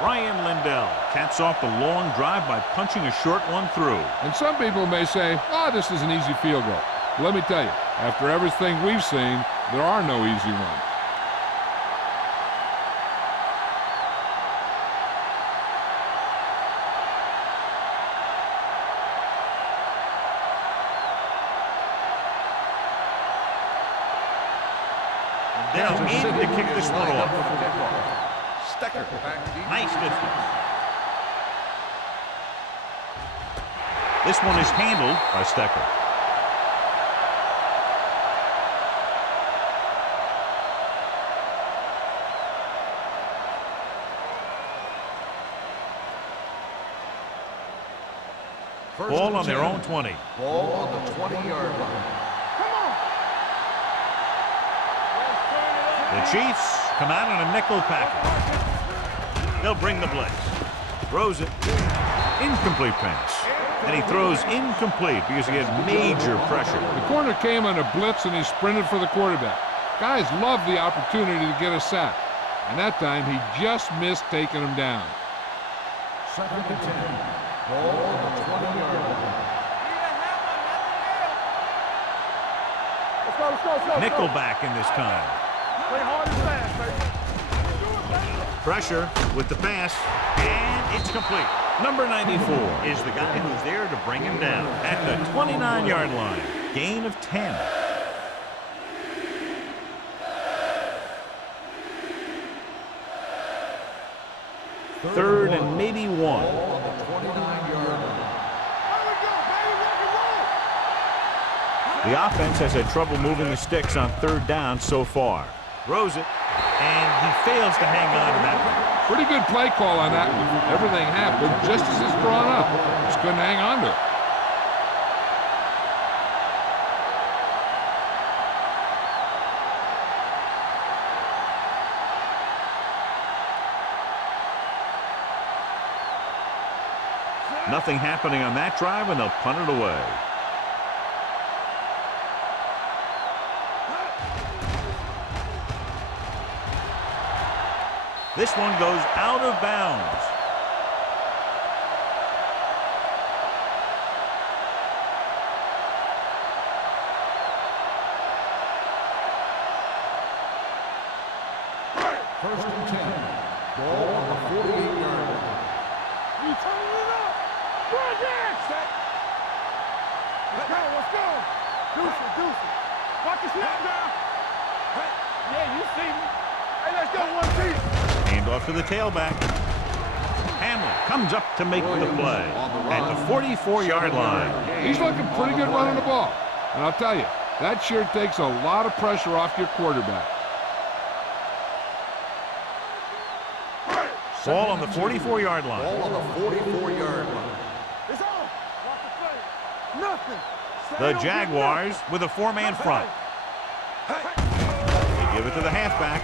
Ryan Lindell caps off the long drive by punching a short one through. And some people may say, oh, this is an easy field goal. Let me tell you, after everything we've seen, there are no easy ones. They'll aim to kick this one off. Nice distance. This one is handled by Stecker. Ball on their own 20. Ball on the 20-yard line. The Chiefs come out in a nickel package. They'll bring the blitz. Throws it. Incomplete pass. And he throws incomplete because he had major pressure. The corner came on a blitz and he sprinted for the quarterback. Guys love the opportunity to get a sack. And that time he just missed taking him down. 2nd and 10. Ball on the 20-yard line. Nickelback in this time. Play hard and fast, baby. Pressure with the pass, and it's complete. Number 94 is the guy who's there to bring him down at the 29-yard line. Gain of 10. Third and maybe 1. On the 29-yard line. The offense has had trouble moving the sticks on third down so far. Throws it, and he fails to hang on to that one. Pretty good play call on that one. Everything happened just as it's brought up. Just couldn't hang on to it. Nothing happening on that drive, and they'll punt it away. This one goes out of bounds. First and 10. Ball on the 48-yard line. You turning it up. Run that. Let's go. Deuce it. Watch the snap down. Yeah, you see me. Hey, let's go one deep. Hand off to the tailback. Hamlin comes up to make the play at the 44-yard line. He's looking pretty good running the ball. And I'll tell you, that sure takes a lot of pressure off your quarterback. Ball on the 44-yard line. Ball on the 44-yard line. It's on. Watch the play. Nothing. The Jaguars with a four-man front. They give it to the halfback.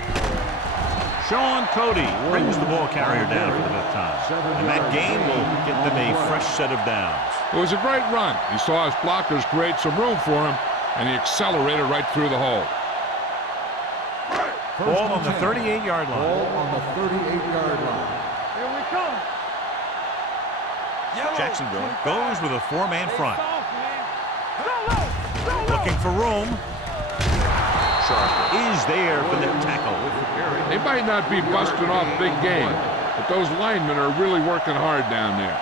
Sean Cody brings the ball carrier down for the 5th time. And that gain will get them a fresh set of downs. It was a great run. He saw his blockers create some room for him, and he accelerated right through the hole. Ball on the 38-yard line. Ball on the 38-yard line. Here we come. Jacksonville goes with a four-man front. Soft, man. Go low. Looking for room. Sharp is there for the tackle. They might not be busting off big game, but those linemen are really working hard down there.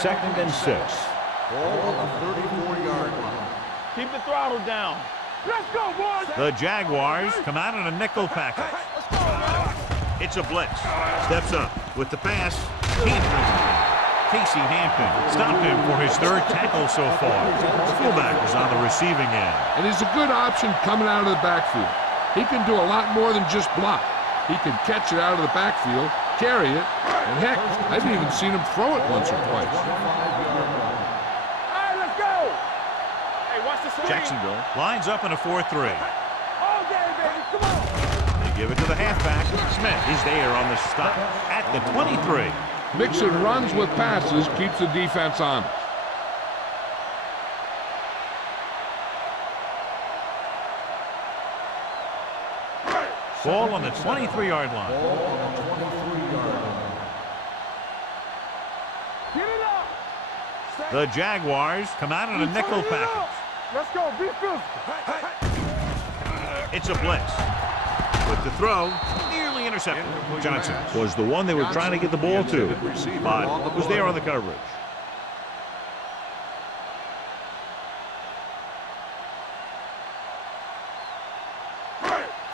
Second and 6. Ball on the 34-yard line. Keep the throttle down. Let's go, boys. The Jaguars come out in a nickel package. It's a blitz. Steps up with the pass. Casey Hampton stopped him for his 3rd tackle so far. Fullback is on the receiving end. And he's a good option coming out of the backfield. He can do a lot more than just block. He can catch it out of the backfield, carry it, and heck, I've even seen him throw it once or twice. Hey, let's go. Hey, watch the swing. Jacksonville lines up in a 4-3. All game, baby. Come on. They give it to the halfback. Smith is there on the stop at the 23. Mixing runs with passes keeps the defense honest. Ball on the 23-yard line. Ball on the 23-yard line. Get it up. The Jaguars come out in a nickel package. Let's go. Be physical. It's a blitz. With the throw, nearly intercepted. Johnson was the one they were trying to get the ball to, but was there on the coverage.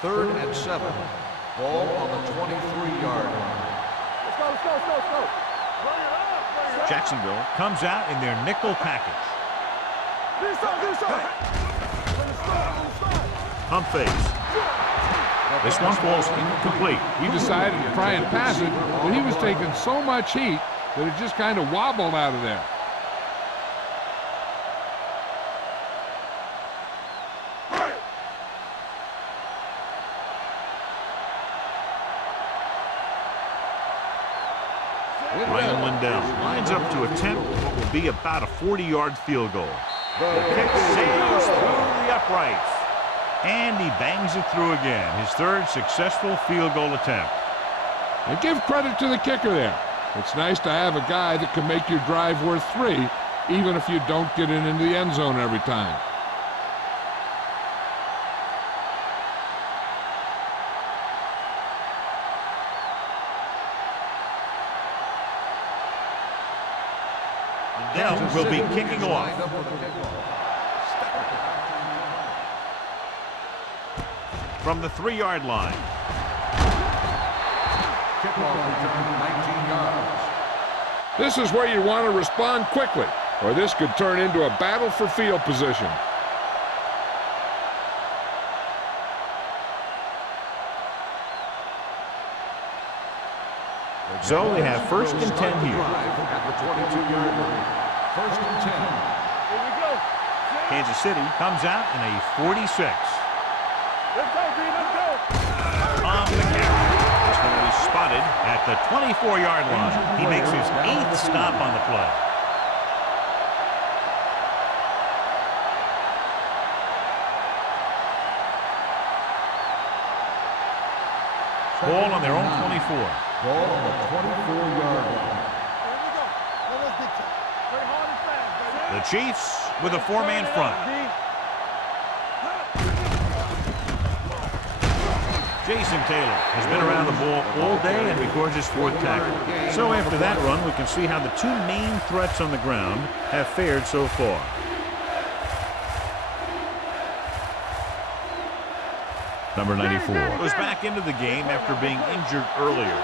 Third and 7. Ball on the 23-yard line. Let's go. Bring it up. Jacksonville comes out in their nickel package. This side. Pump fakes. This one falls incomplete. He decided to try and pass it, but he was taking so much heat that it just kind of wobbled out of there. Ryan Lindell lines up to attempt what will be about a 40-yard field goal. The kick sails through the uprights, and he bangs it through again. His 3rd successful field goal attempt. And give credit to the kicker there. It's nice to have a guy that can make your drive worth 3, even if you don't get it into the end zone every time. Now will be kicking off. From the 3-yard line. Kickoff return 19 yards. This is where you want to respond quickly, or this could turn into a battle for field position. So they have first and 10 here. At the 22-yard line. First and 10. Here we go. Kansas City comes out in a 46. Let's go, B. Let's go. On the carry. This one will be spotted at the 24-yard line. He makes his 8th stop on the play. Ball on their own 24. Ball on the 24-yard line. Here we go. Now let's get to it. Play hard and fast, baby. The Chiefs with a 4-man front. Jason Taylor has been around the ball all day and records his 4th tackle. So after that run, we can see how the 2 main threats on the ground have fared so far. Number 94 goes back into the game after being injured earlier.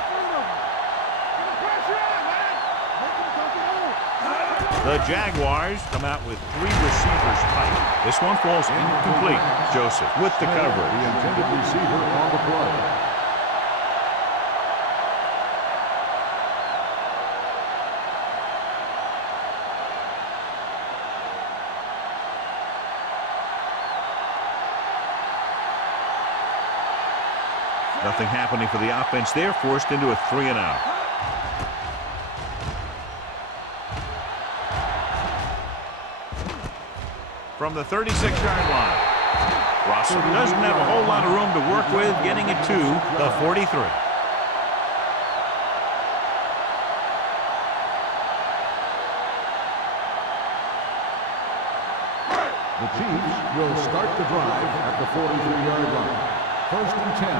The Jaguars come out with 3 receivers tight. This one falls incomplete. Joseph with the The coverage. intended receiver on the play. Nothing happening for the offense there, forced into a 3-and-out. From the 36-yard line. Russell doesn't have a whole lot of room to work with, getting it to the 43. The Chiefs will start the drive at the 43-yard line. First and 10.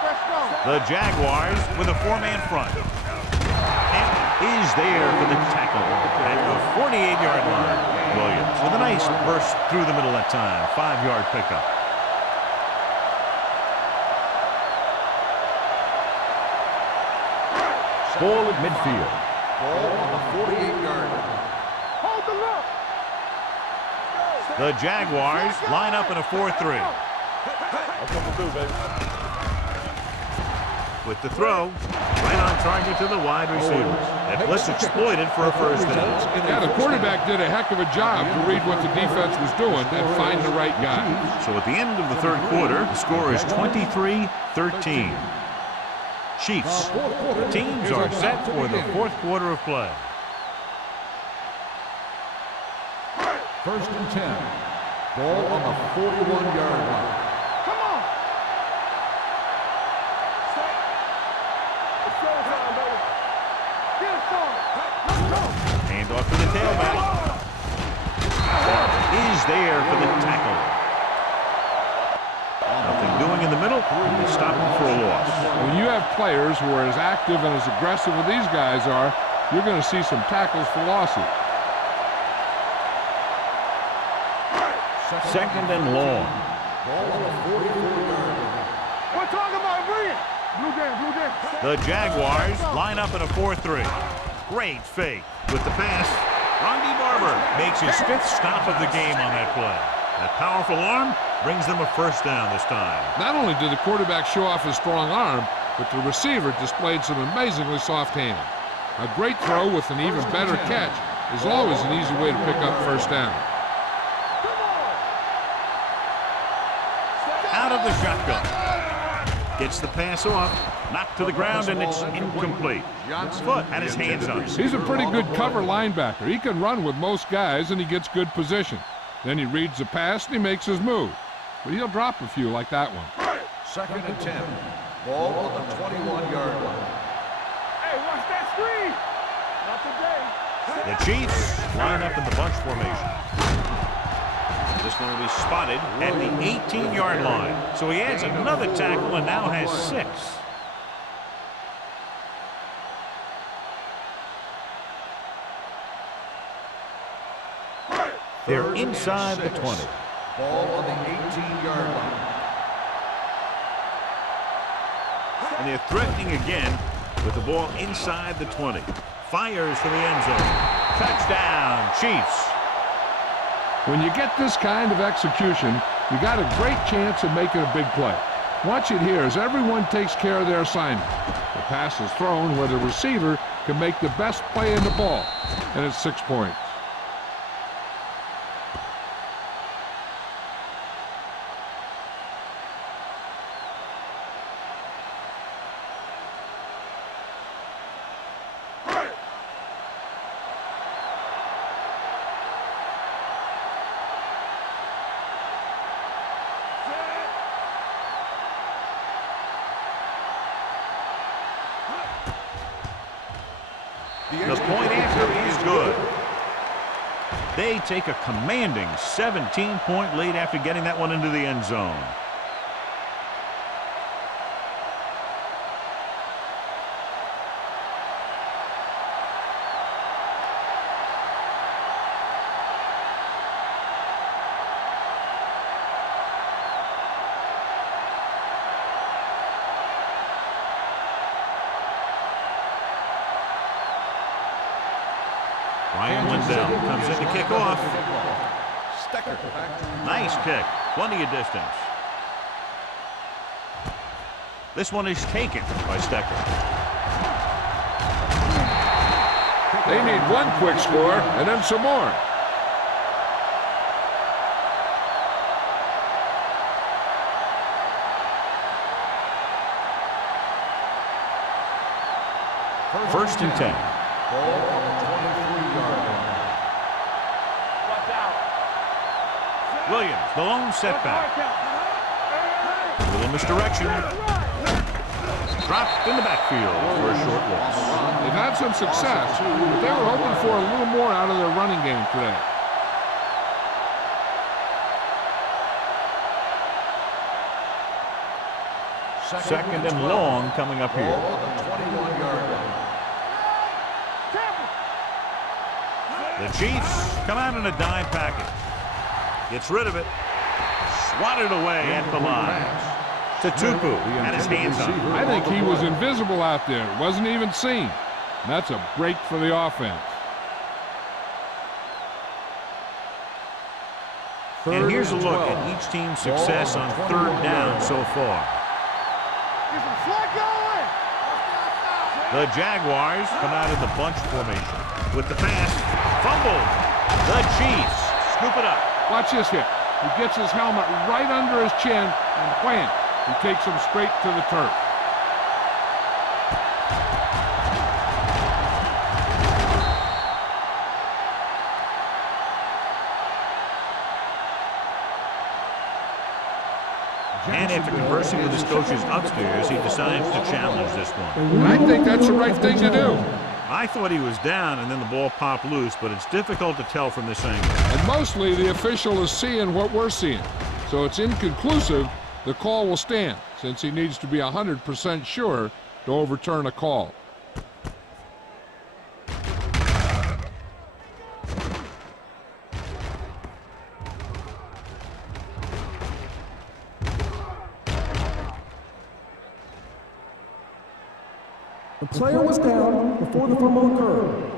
Let's go. The Jaguars with a 4-man front. And is there for the tackle at the 48-yard line. Williams with a nice burst through the middle that time. 5-yard pickup. Ball at midfield. Ball on the 48-yard line. Hold the look. The Jaguars line up in a 4-3. I'm coming through, baby. With the throw, right on target to the wide receivers. That blitz exploited for a first down. Yeah, the quarterback did a heck of a job to read what the defense was doing and find the right guy. So at the end of the 3rd quarter, the score is 23-13. Chiefs. The teams are set for the 4th quarter of play. First and 10. Ball on the 41-yard line. Come on. It's showtime, baby. Get it started. Let's go. Hand off to the tailback. Is there for the tackle. Nothing doing in the middle. And they stop him for a loss. When you have players who are as active and as aggressive as these guys are, you're going to see some tackles for losses. Second and long. Ball on the 44-yard line. We're talking about bringing. Blue game, blue game. The Jaguars line up in a 4-3. Great fake. With the pass, Rondy Barber makes his 5th stop of the game on that play. That powerful arm brings them a first down this time. Not only did the quarterback show off his strong arm, but the receiver displayed some amazingly soft handling. A great throw with an even better catch is always an easy way to pick up first down. Out of the shotgun. Gets the pass off, knocked to the ground, and it's incomplete. His foot had his hands on it. He's a pretty good cover linebacker. He can run with most guys, and he gets good position. Then he reads the pass, and he makes his move. But he'll drop a few like that one. Second and 10. Ball on the 21-yard line. Hey, watch Chiefs line up in the bunch formation. This one will be spotted at the 18-yard line. So he adds another tackle and now has 6. They're inside the 20. Ball on the 18-yard line. And they're threatening again with the ball inside the 20. Fires for the end zone. Touchdown, Chiefs. When you get this kind of execution, you got a great chance of making a big play. Watch it here as everyone takes care of their assignment. The pass is thrown where the receiver can make the best play in the ball, and it's 6 points. The point after is good. They take a commanding 17-point lead after getting that one into the end zone. Ryan Wendell comes in to kick off. Nice kick. Plenty of distance. This one is taken by Stecker. They need one quick score and then some more. First and 10. Ball on the 23-yard line. Watch out. Williams, the lone setback. A little misdirection. Dropped in the backfield for a short loss. They've had some success, but they were hoping for a little more out of their running game today. Second and long coming up Ball here. on the 21-yard line. The Chiefs come out in a dime package. Gets rid of it. Swatted away at the line. Tutupu had his hands on it. I think he was invisible out there. Wasn't even seen. And that's a break for the offense. And here's a look at each team's success on third down so far. The Jaguars come out in the bunch formation with the pass. Fumbled. The Chiefs scoop it up. Watch this hit. He gets his helmet right under his chin, and wham, he takes him straight to the turf. And after conversing with his coaches upstairs, he decides to challenge this one. And I think that's the right thing to do. I thought he was down, and then the ball popped loose, but it's difficult to tell from this angle. And mostly the official is seeing what we're seeing. So it's inconclusive. The call will stand, since he needs to be 100% sure to overturn a call. The player was down before the fumble occurred.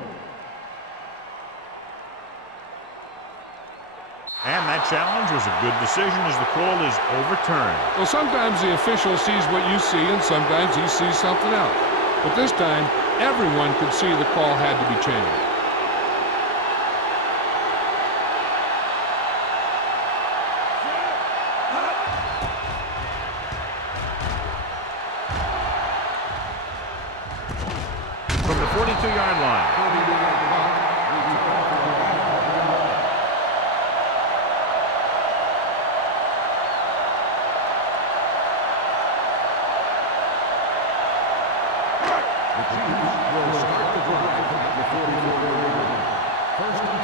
And that challenge was a good decision as the call is overturned. Well, sometimes the official sees what you see, and sometimes he sees something else. But this time, everyone could see the call had to be changed. From the 42-yard line. The Chiefs will start the drive at the 44-yard line. First and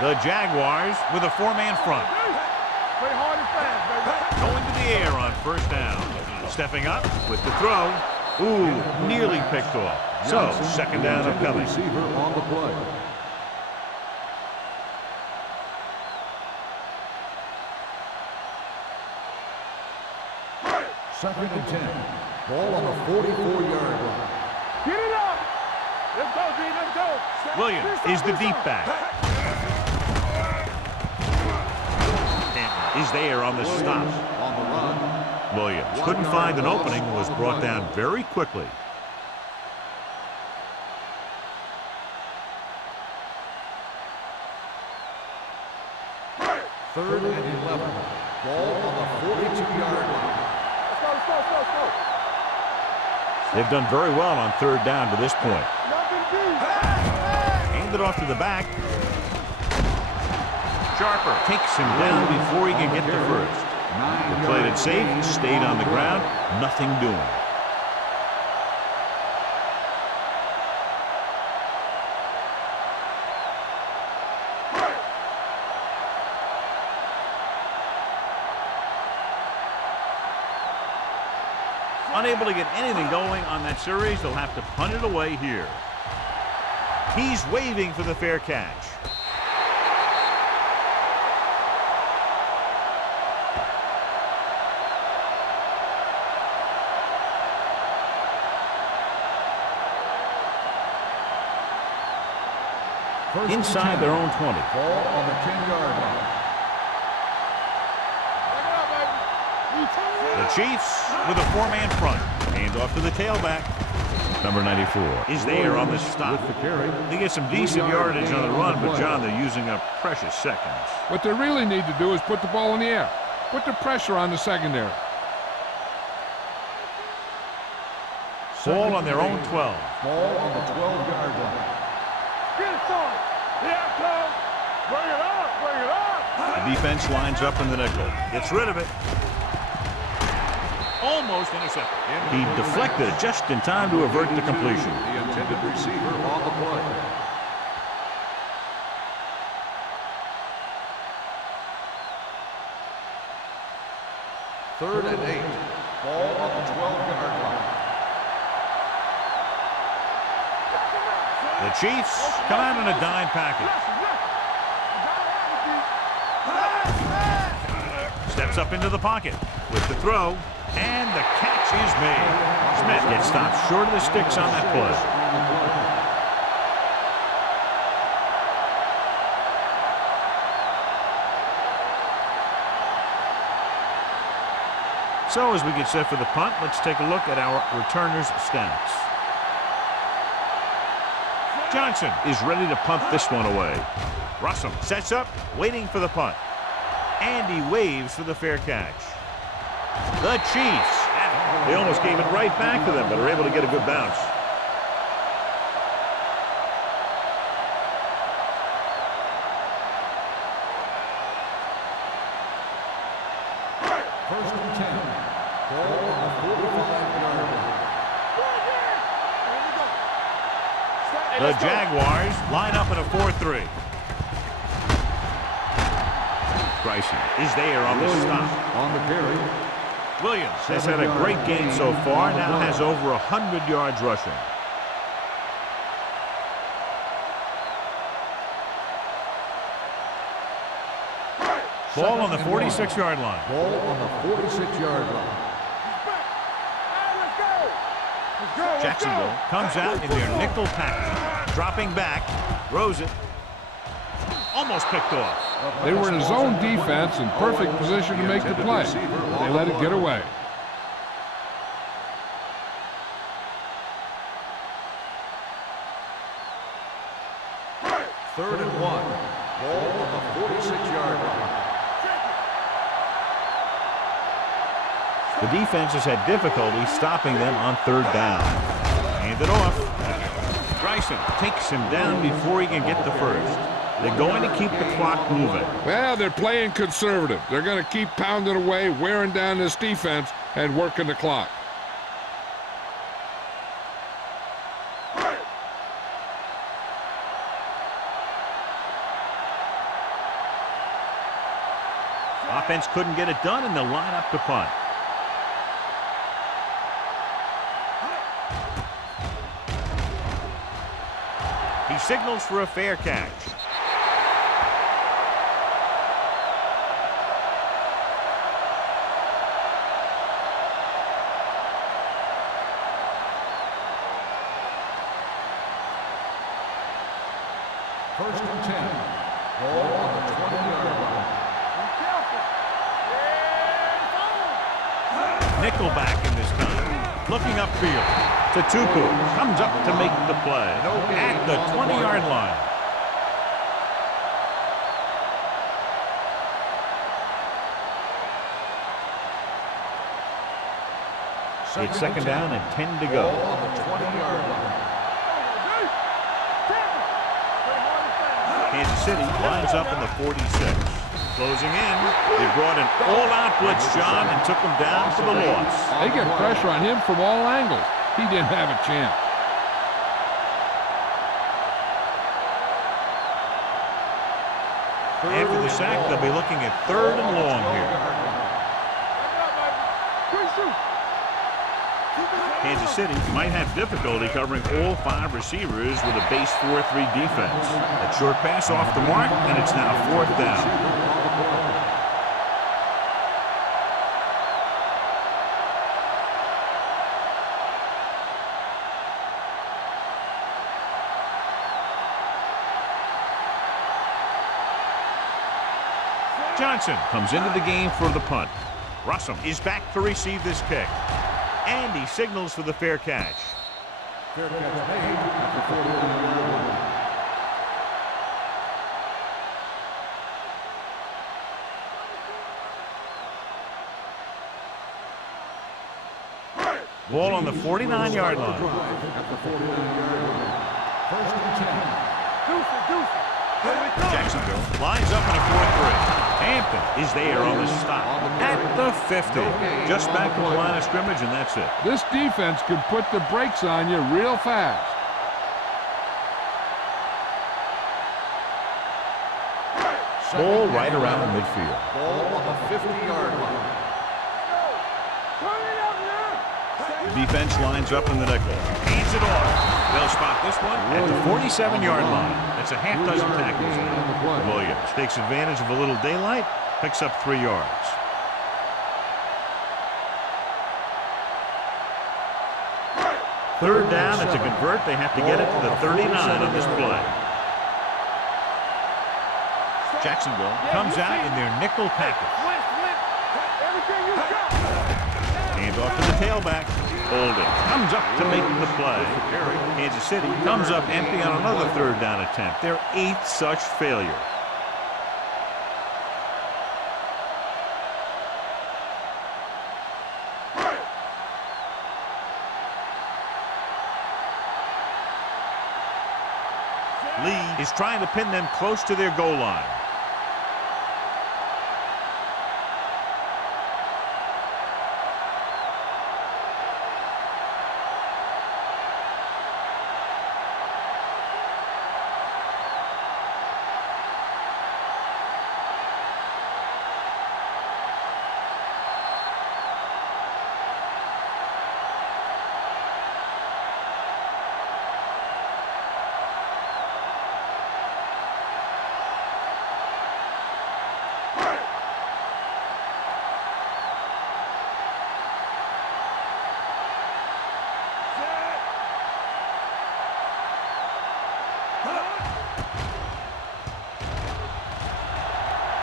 10. The Jaguars with a four-man front. Play hard and fast, baby. Going to the air on first down. Stepping up with the throw. Ooh, nearly picked off. So, second down upcoming. Receiver on the play. Second and 10. Ball on the 44-yard line. Get it up. Let's go, D. Let's go. Williams is the deep back. And is there on the stop. On the run. Williams couldn't find an opening, was brought down very quickly. Third and 11. Ball on the 42-yard line. Let's go, let's go, let's go, let's go. They've done very well on third down to this point. Nothing to do. Hand it off to the back. Sharper takes him down before he can get the first. They played it safe, stayed on the ground, nothing doing. Unable to get anything going on that series, they'll have to punt it away here. He's waving for the fair catch. Inside their own 20. Ball on the 10-yard line. The Chiefs with a four-man front. Hand off to the tailback. Number 94 is there on the stop. With the carry. They get some decent yardage on the run, but, John, they're using up precious seconds. What they really need to do is put the ball in the air. Put the pressure on the secondary. Ball on their own 12. Ball on the 12-yard line. Get it started. Here it comes. Bring it up. Bring it up. The defense lines up in the nickel. Gets rid of it. Almost intercepted. He deflected it just in time to avert the completion. The intended receiver on the play. Third and 8. Ball on the 12-yard line. The Chiefs come out in a dime package. Steps up into the pocket with the throw, and the catch is made. Smith gets stopped short of the sticks on that play. So as we get set for the punt, let's take a look at our returners' stats. Johnson is ready to punt this one away. Russell sets up, waiting for the punt. And he waves for the fair catch. The Chiefs, they almost gave it right back to them, but are able to get a good bounce. First and 10. Ball on the 45-yard line. The Jaguars line up in a 4-3. Bryson is there on the stop. On the carry. Williams has had a great game so far, now has over 100 yards rushing. Ball on the 46-yard line. Ball on the 46-yard line. Jacksonville comes out in their nickel package. Dropping back, throws it. Almost picked off. They were in a zone defense in perfect position to make the play. They let it get away. Third and 1. Ball on the 46-yard line. The defense has had difficulty stopping them on third down. Hand it off. Bryson takes him down before he can get the first. They're going to keep the clock moving. Well, they're playing conservative. They're going to keep pounding away, wearing down this defense, and working the clock. offense couldn't get it done, and they'll line up to punt. He signals for a fair catch. First and 10. Ball on the 20-yard line. Nickelback in this time. Looking upfield. Tatupu comes up to make the play at the 20-yard line. It's second down and 10 to go. Ball on the 20-yard line. Kansas City lines up in the 46. Closing in. They brought an all-out blitz, John, and took him down for the loss. They get pressure on him from all angles. He didn't have a chance. After the sack, they'll be looking at 3rd and long here. Kansas City might have difficulty covering all 5 receivers with a base 4-3 defense. A short pass off the mark, and it's now 4th down. Johnson comes into the game for the punt. Russell is back to receive this kick. And he signals for the fair catch. Fair catch made at the 41-yard line. Ball on the 49-yard line. At the 49-yard line. First and 10. Jacksonville lines up in a 4-3. Hampton is there on the stop at the 50. Just back to the line of scrimmage, and that's it. This defense can put the brakes on you real fast. Ball right around midfield. Ball on the 50-yard line. The defense lines up in the nickel. Hands it off. They'll spot this one at the 47-yard line. That's a half dozen tackles. Williams takes advantage of a little daylight, picks up 3 yards. Third down, and to convert, they have to get it to the 39 on this play. Jacksonville comes out in their nickel package. Hand off to the tailback. Holden comes up to make the play. Kansas City comes up empty on another 3rd down attempt. Their 8th such failure. Lee is trying to pin them close to their goal line.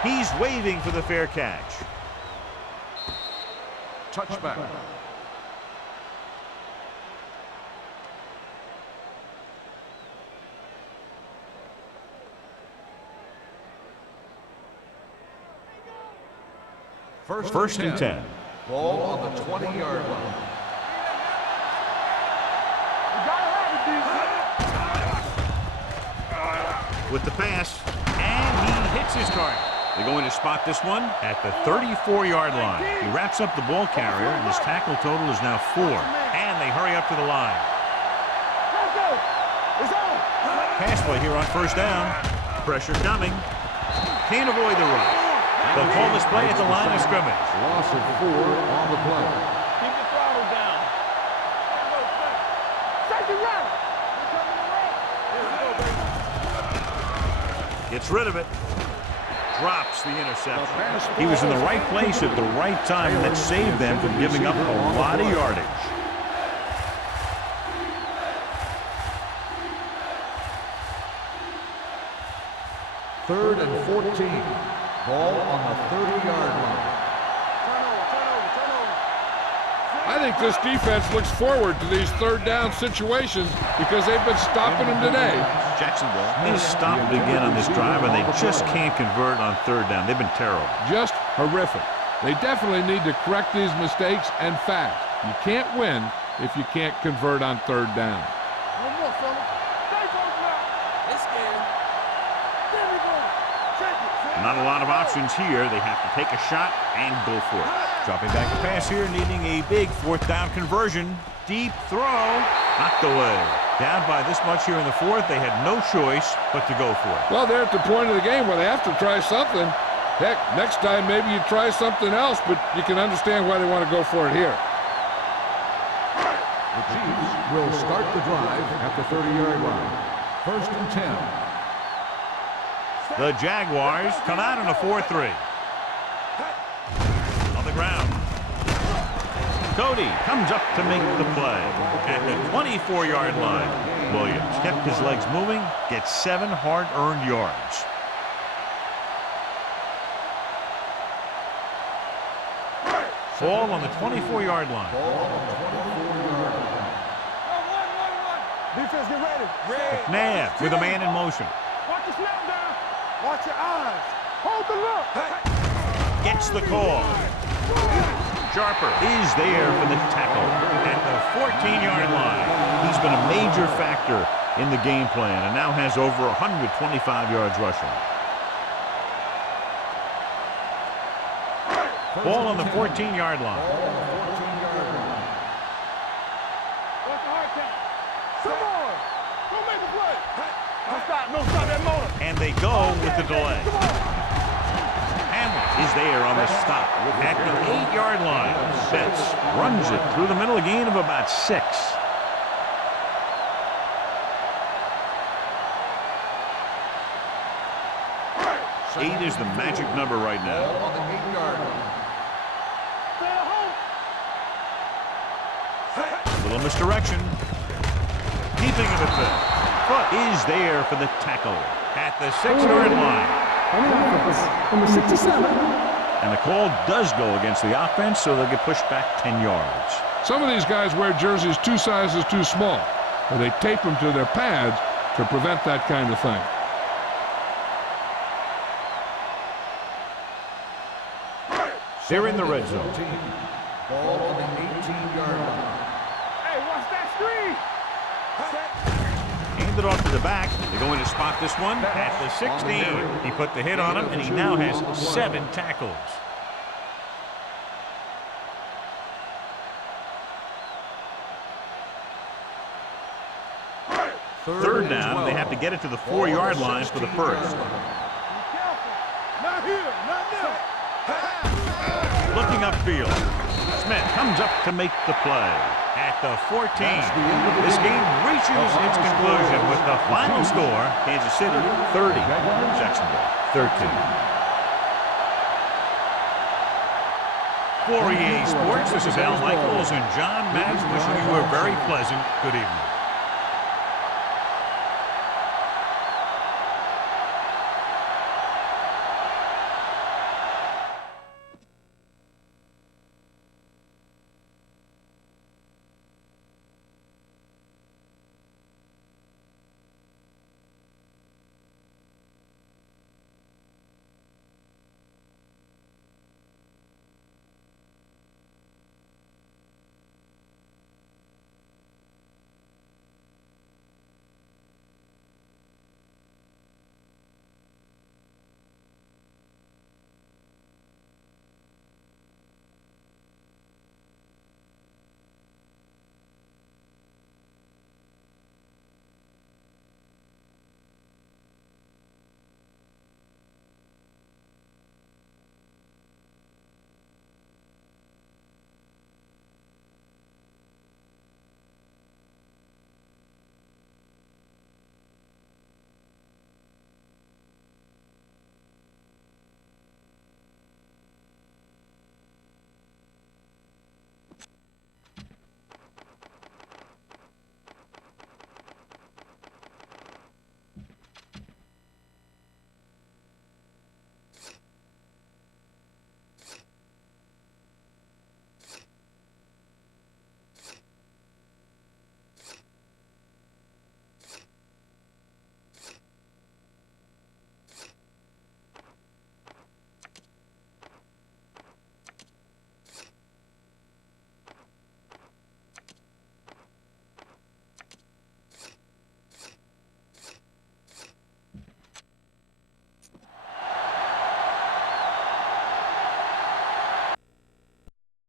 He's waving for the fair catch. Touchback. First and 10. Ball on the 20-yard line. With the pass, and he hits his target. They're going to spot this one at the 34-yard line. He wraps up the ball carrier, and his tackle total is now 4. And they hurry up to the line. Pass play here on 1st down. Pressure coming. Can't avoid the rush. They'll call this play at the line of scrimmage. Loss of 4 on the play. Keep the throttle down. Safety right. Gets rid of it. Drops the interception. He was in the right place at the right time, and that saved them from giving up a lot of yardage. Third and 14. Ball on the 30-yard line. I think this defense looks forward to these third down situations because they've been stopping them today. Jacksonville is stopped again on this drive, and they just can't convert on third down. They've been terrible. Just horrific. They definitely need to correct these mistakes and fast. You can't win if you can't convert on third down. One more, fella. Stay close now. It's scared. There we go. Check it. Not a lot of options here. They have to take a shot and go for it. Dropping back to pass here, needing a big fourth down conversion. Deep throw. Knocked away. Down by this much here in the fourth. They had no choice but to go for it. Well, they're at the point of the game where they have to try something. Heck, next time maybe you try something else, but you can understand why they want to go for it here. The Chiefs will start the drive at the 30-yard line. First and 10. The Jaguars come out in a 4-3. On the ground. Cody comes up to make the play at the 24-yard line. Williams kept his legs moving, gets 7 hard-earned yards. Ball on the 24-yard line. Defense, get ready. McNabb with a man in motion. Watch the snap down. Watch your eyes. Hold the look. Gets the call. Sharper is there for the tackle at the 14-yard line. He's been a major factor in the game plan and now has over 125 yards rushing. Ball on the 14-yard line. Watch the hard count. Come on. Go make the play. No stop that motor. And they go with the delay. Hamlet is there on the stop at the 8-yard line. Betts runs it through the middle, a gain of about 6. Eight is the magic number right now. On the 8-yard line. Little misdirection. Keeping it at the foot is there for the tackle at the 6-yard line. Number 67. And the call does go against the offense, so they'll get pushed back 10 yards. Some of these guys wear jerseys 2 sizes too small, or they tape them to their pads to prevent that kind of thing. They're in the red zone. Ball on the 18-yard line. Hey, watch that screen. Handed off to the back. They're going to spot this one at the 16. He put the hit on him, and he now has 7 tackles. Third down, they have to get it to the 4-yard line for the first. Not here, not there. Looking upfield. Smith comes up to make the play at the 14. This game reaches its conclusion with the final score, Kansas City 30, Jacksonville 13. For EA Sports, this is Al Michaels and John Madden wishing you a very pleasant good evening.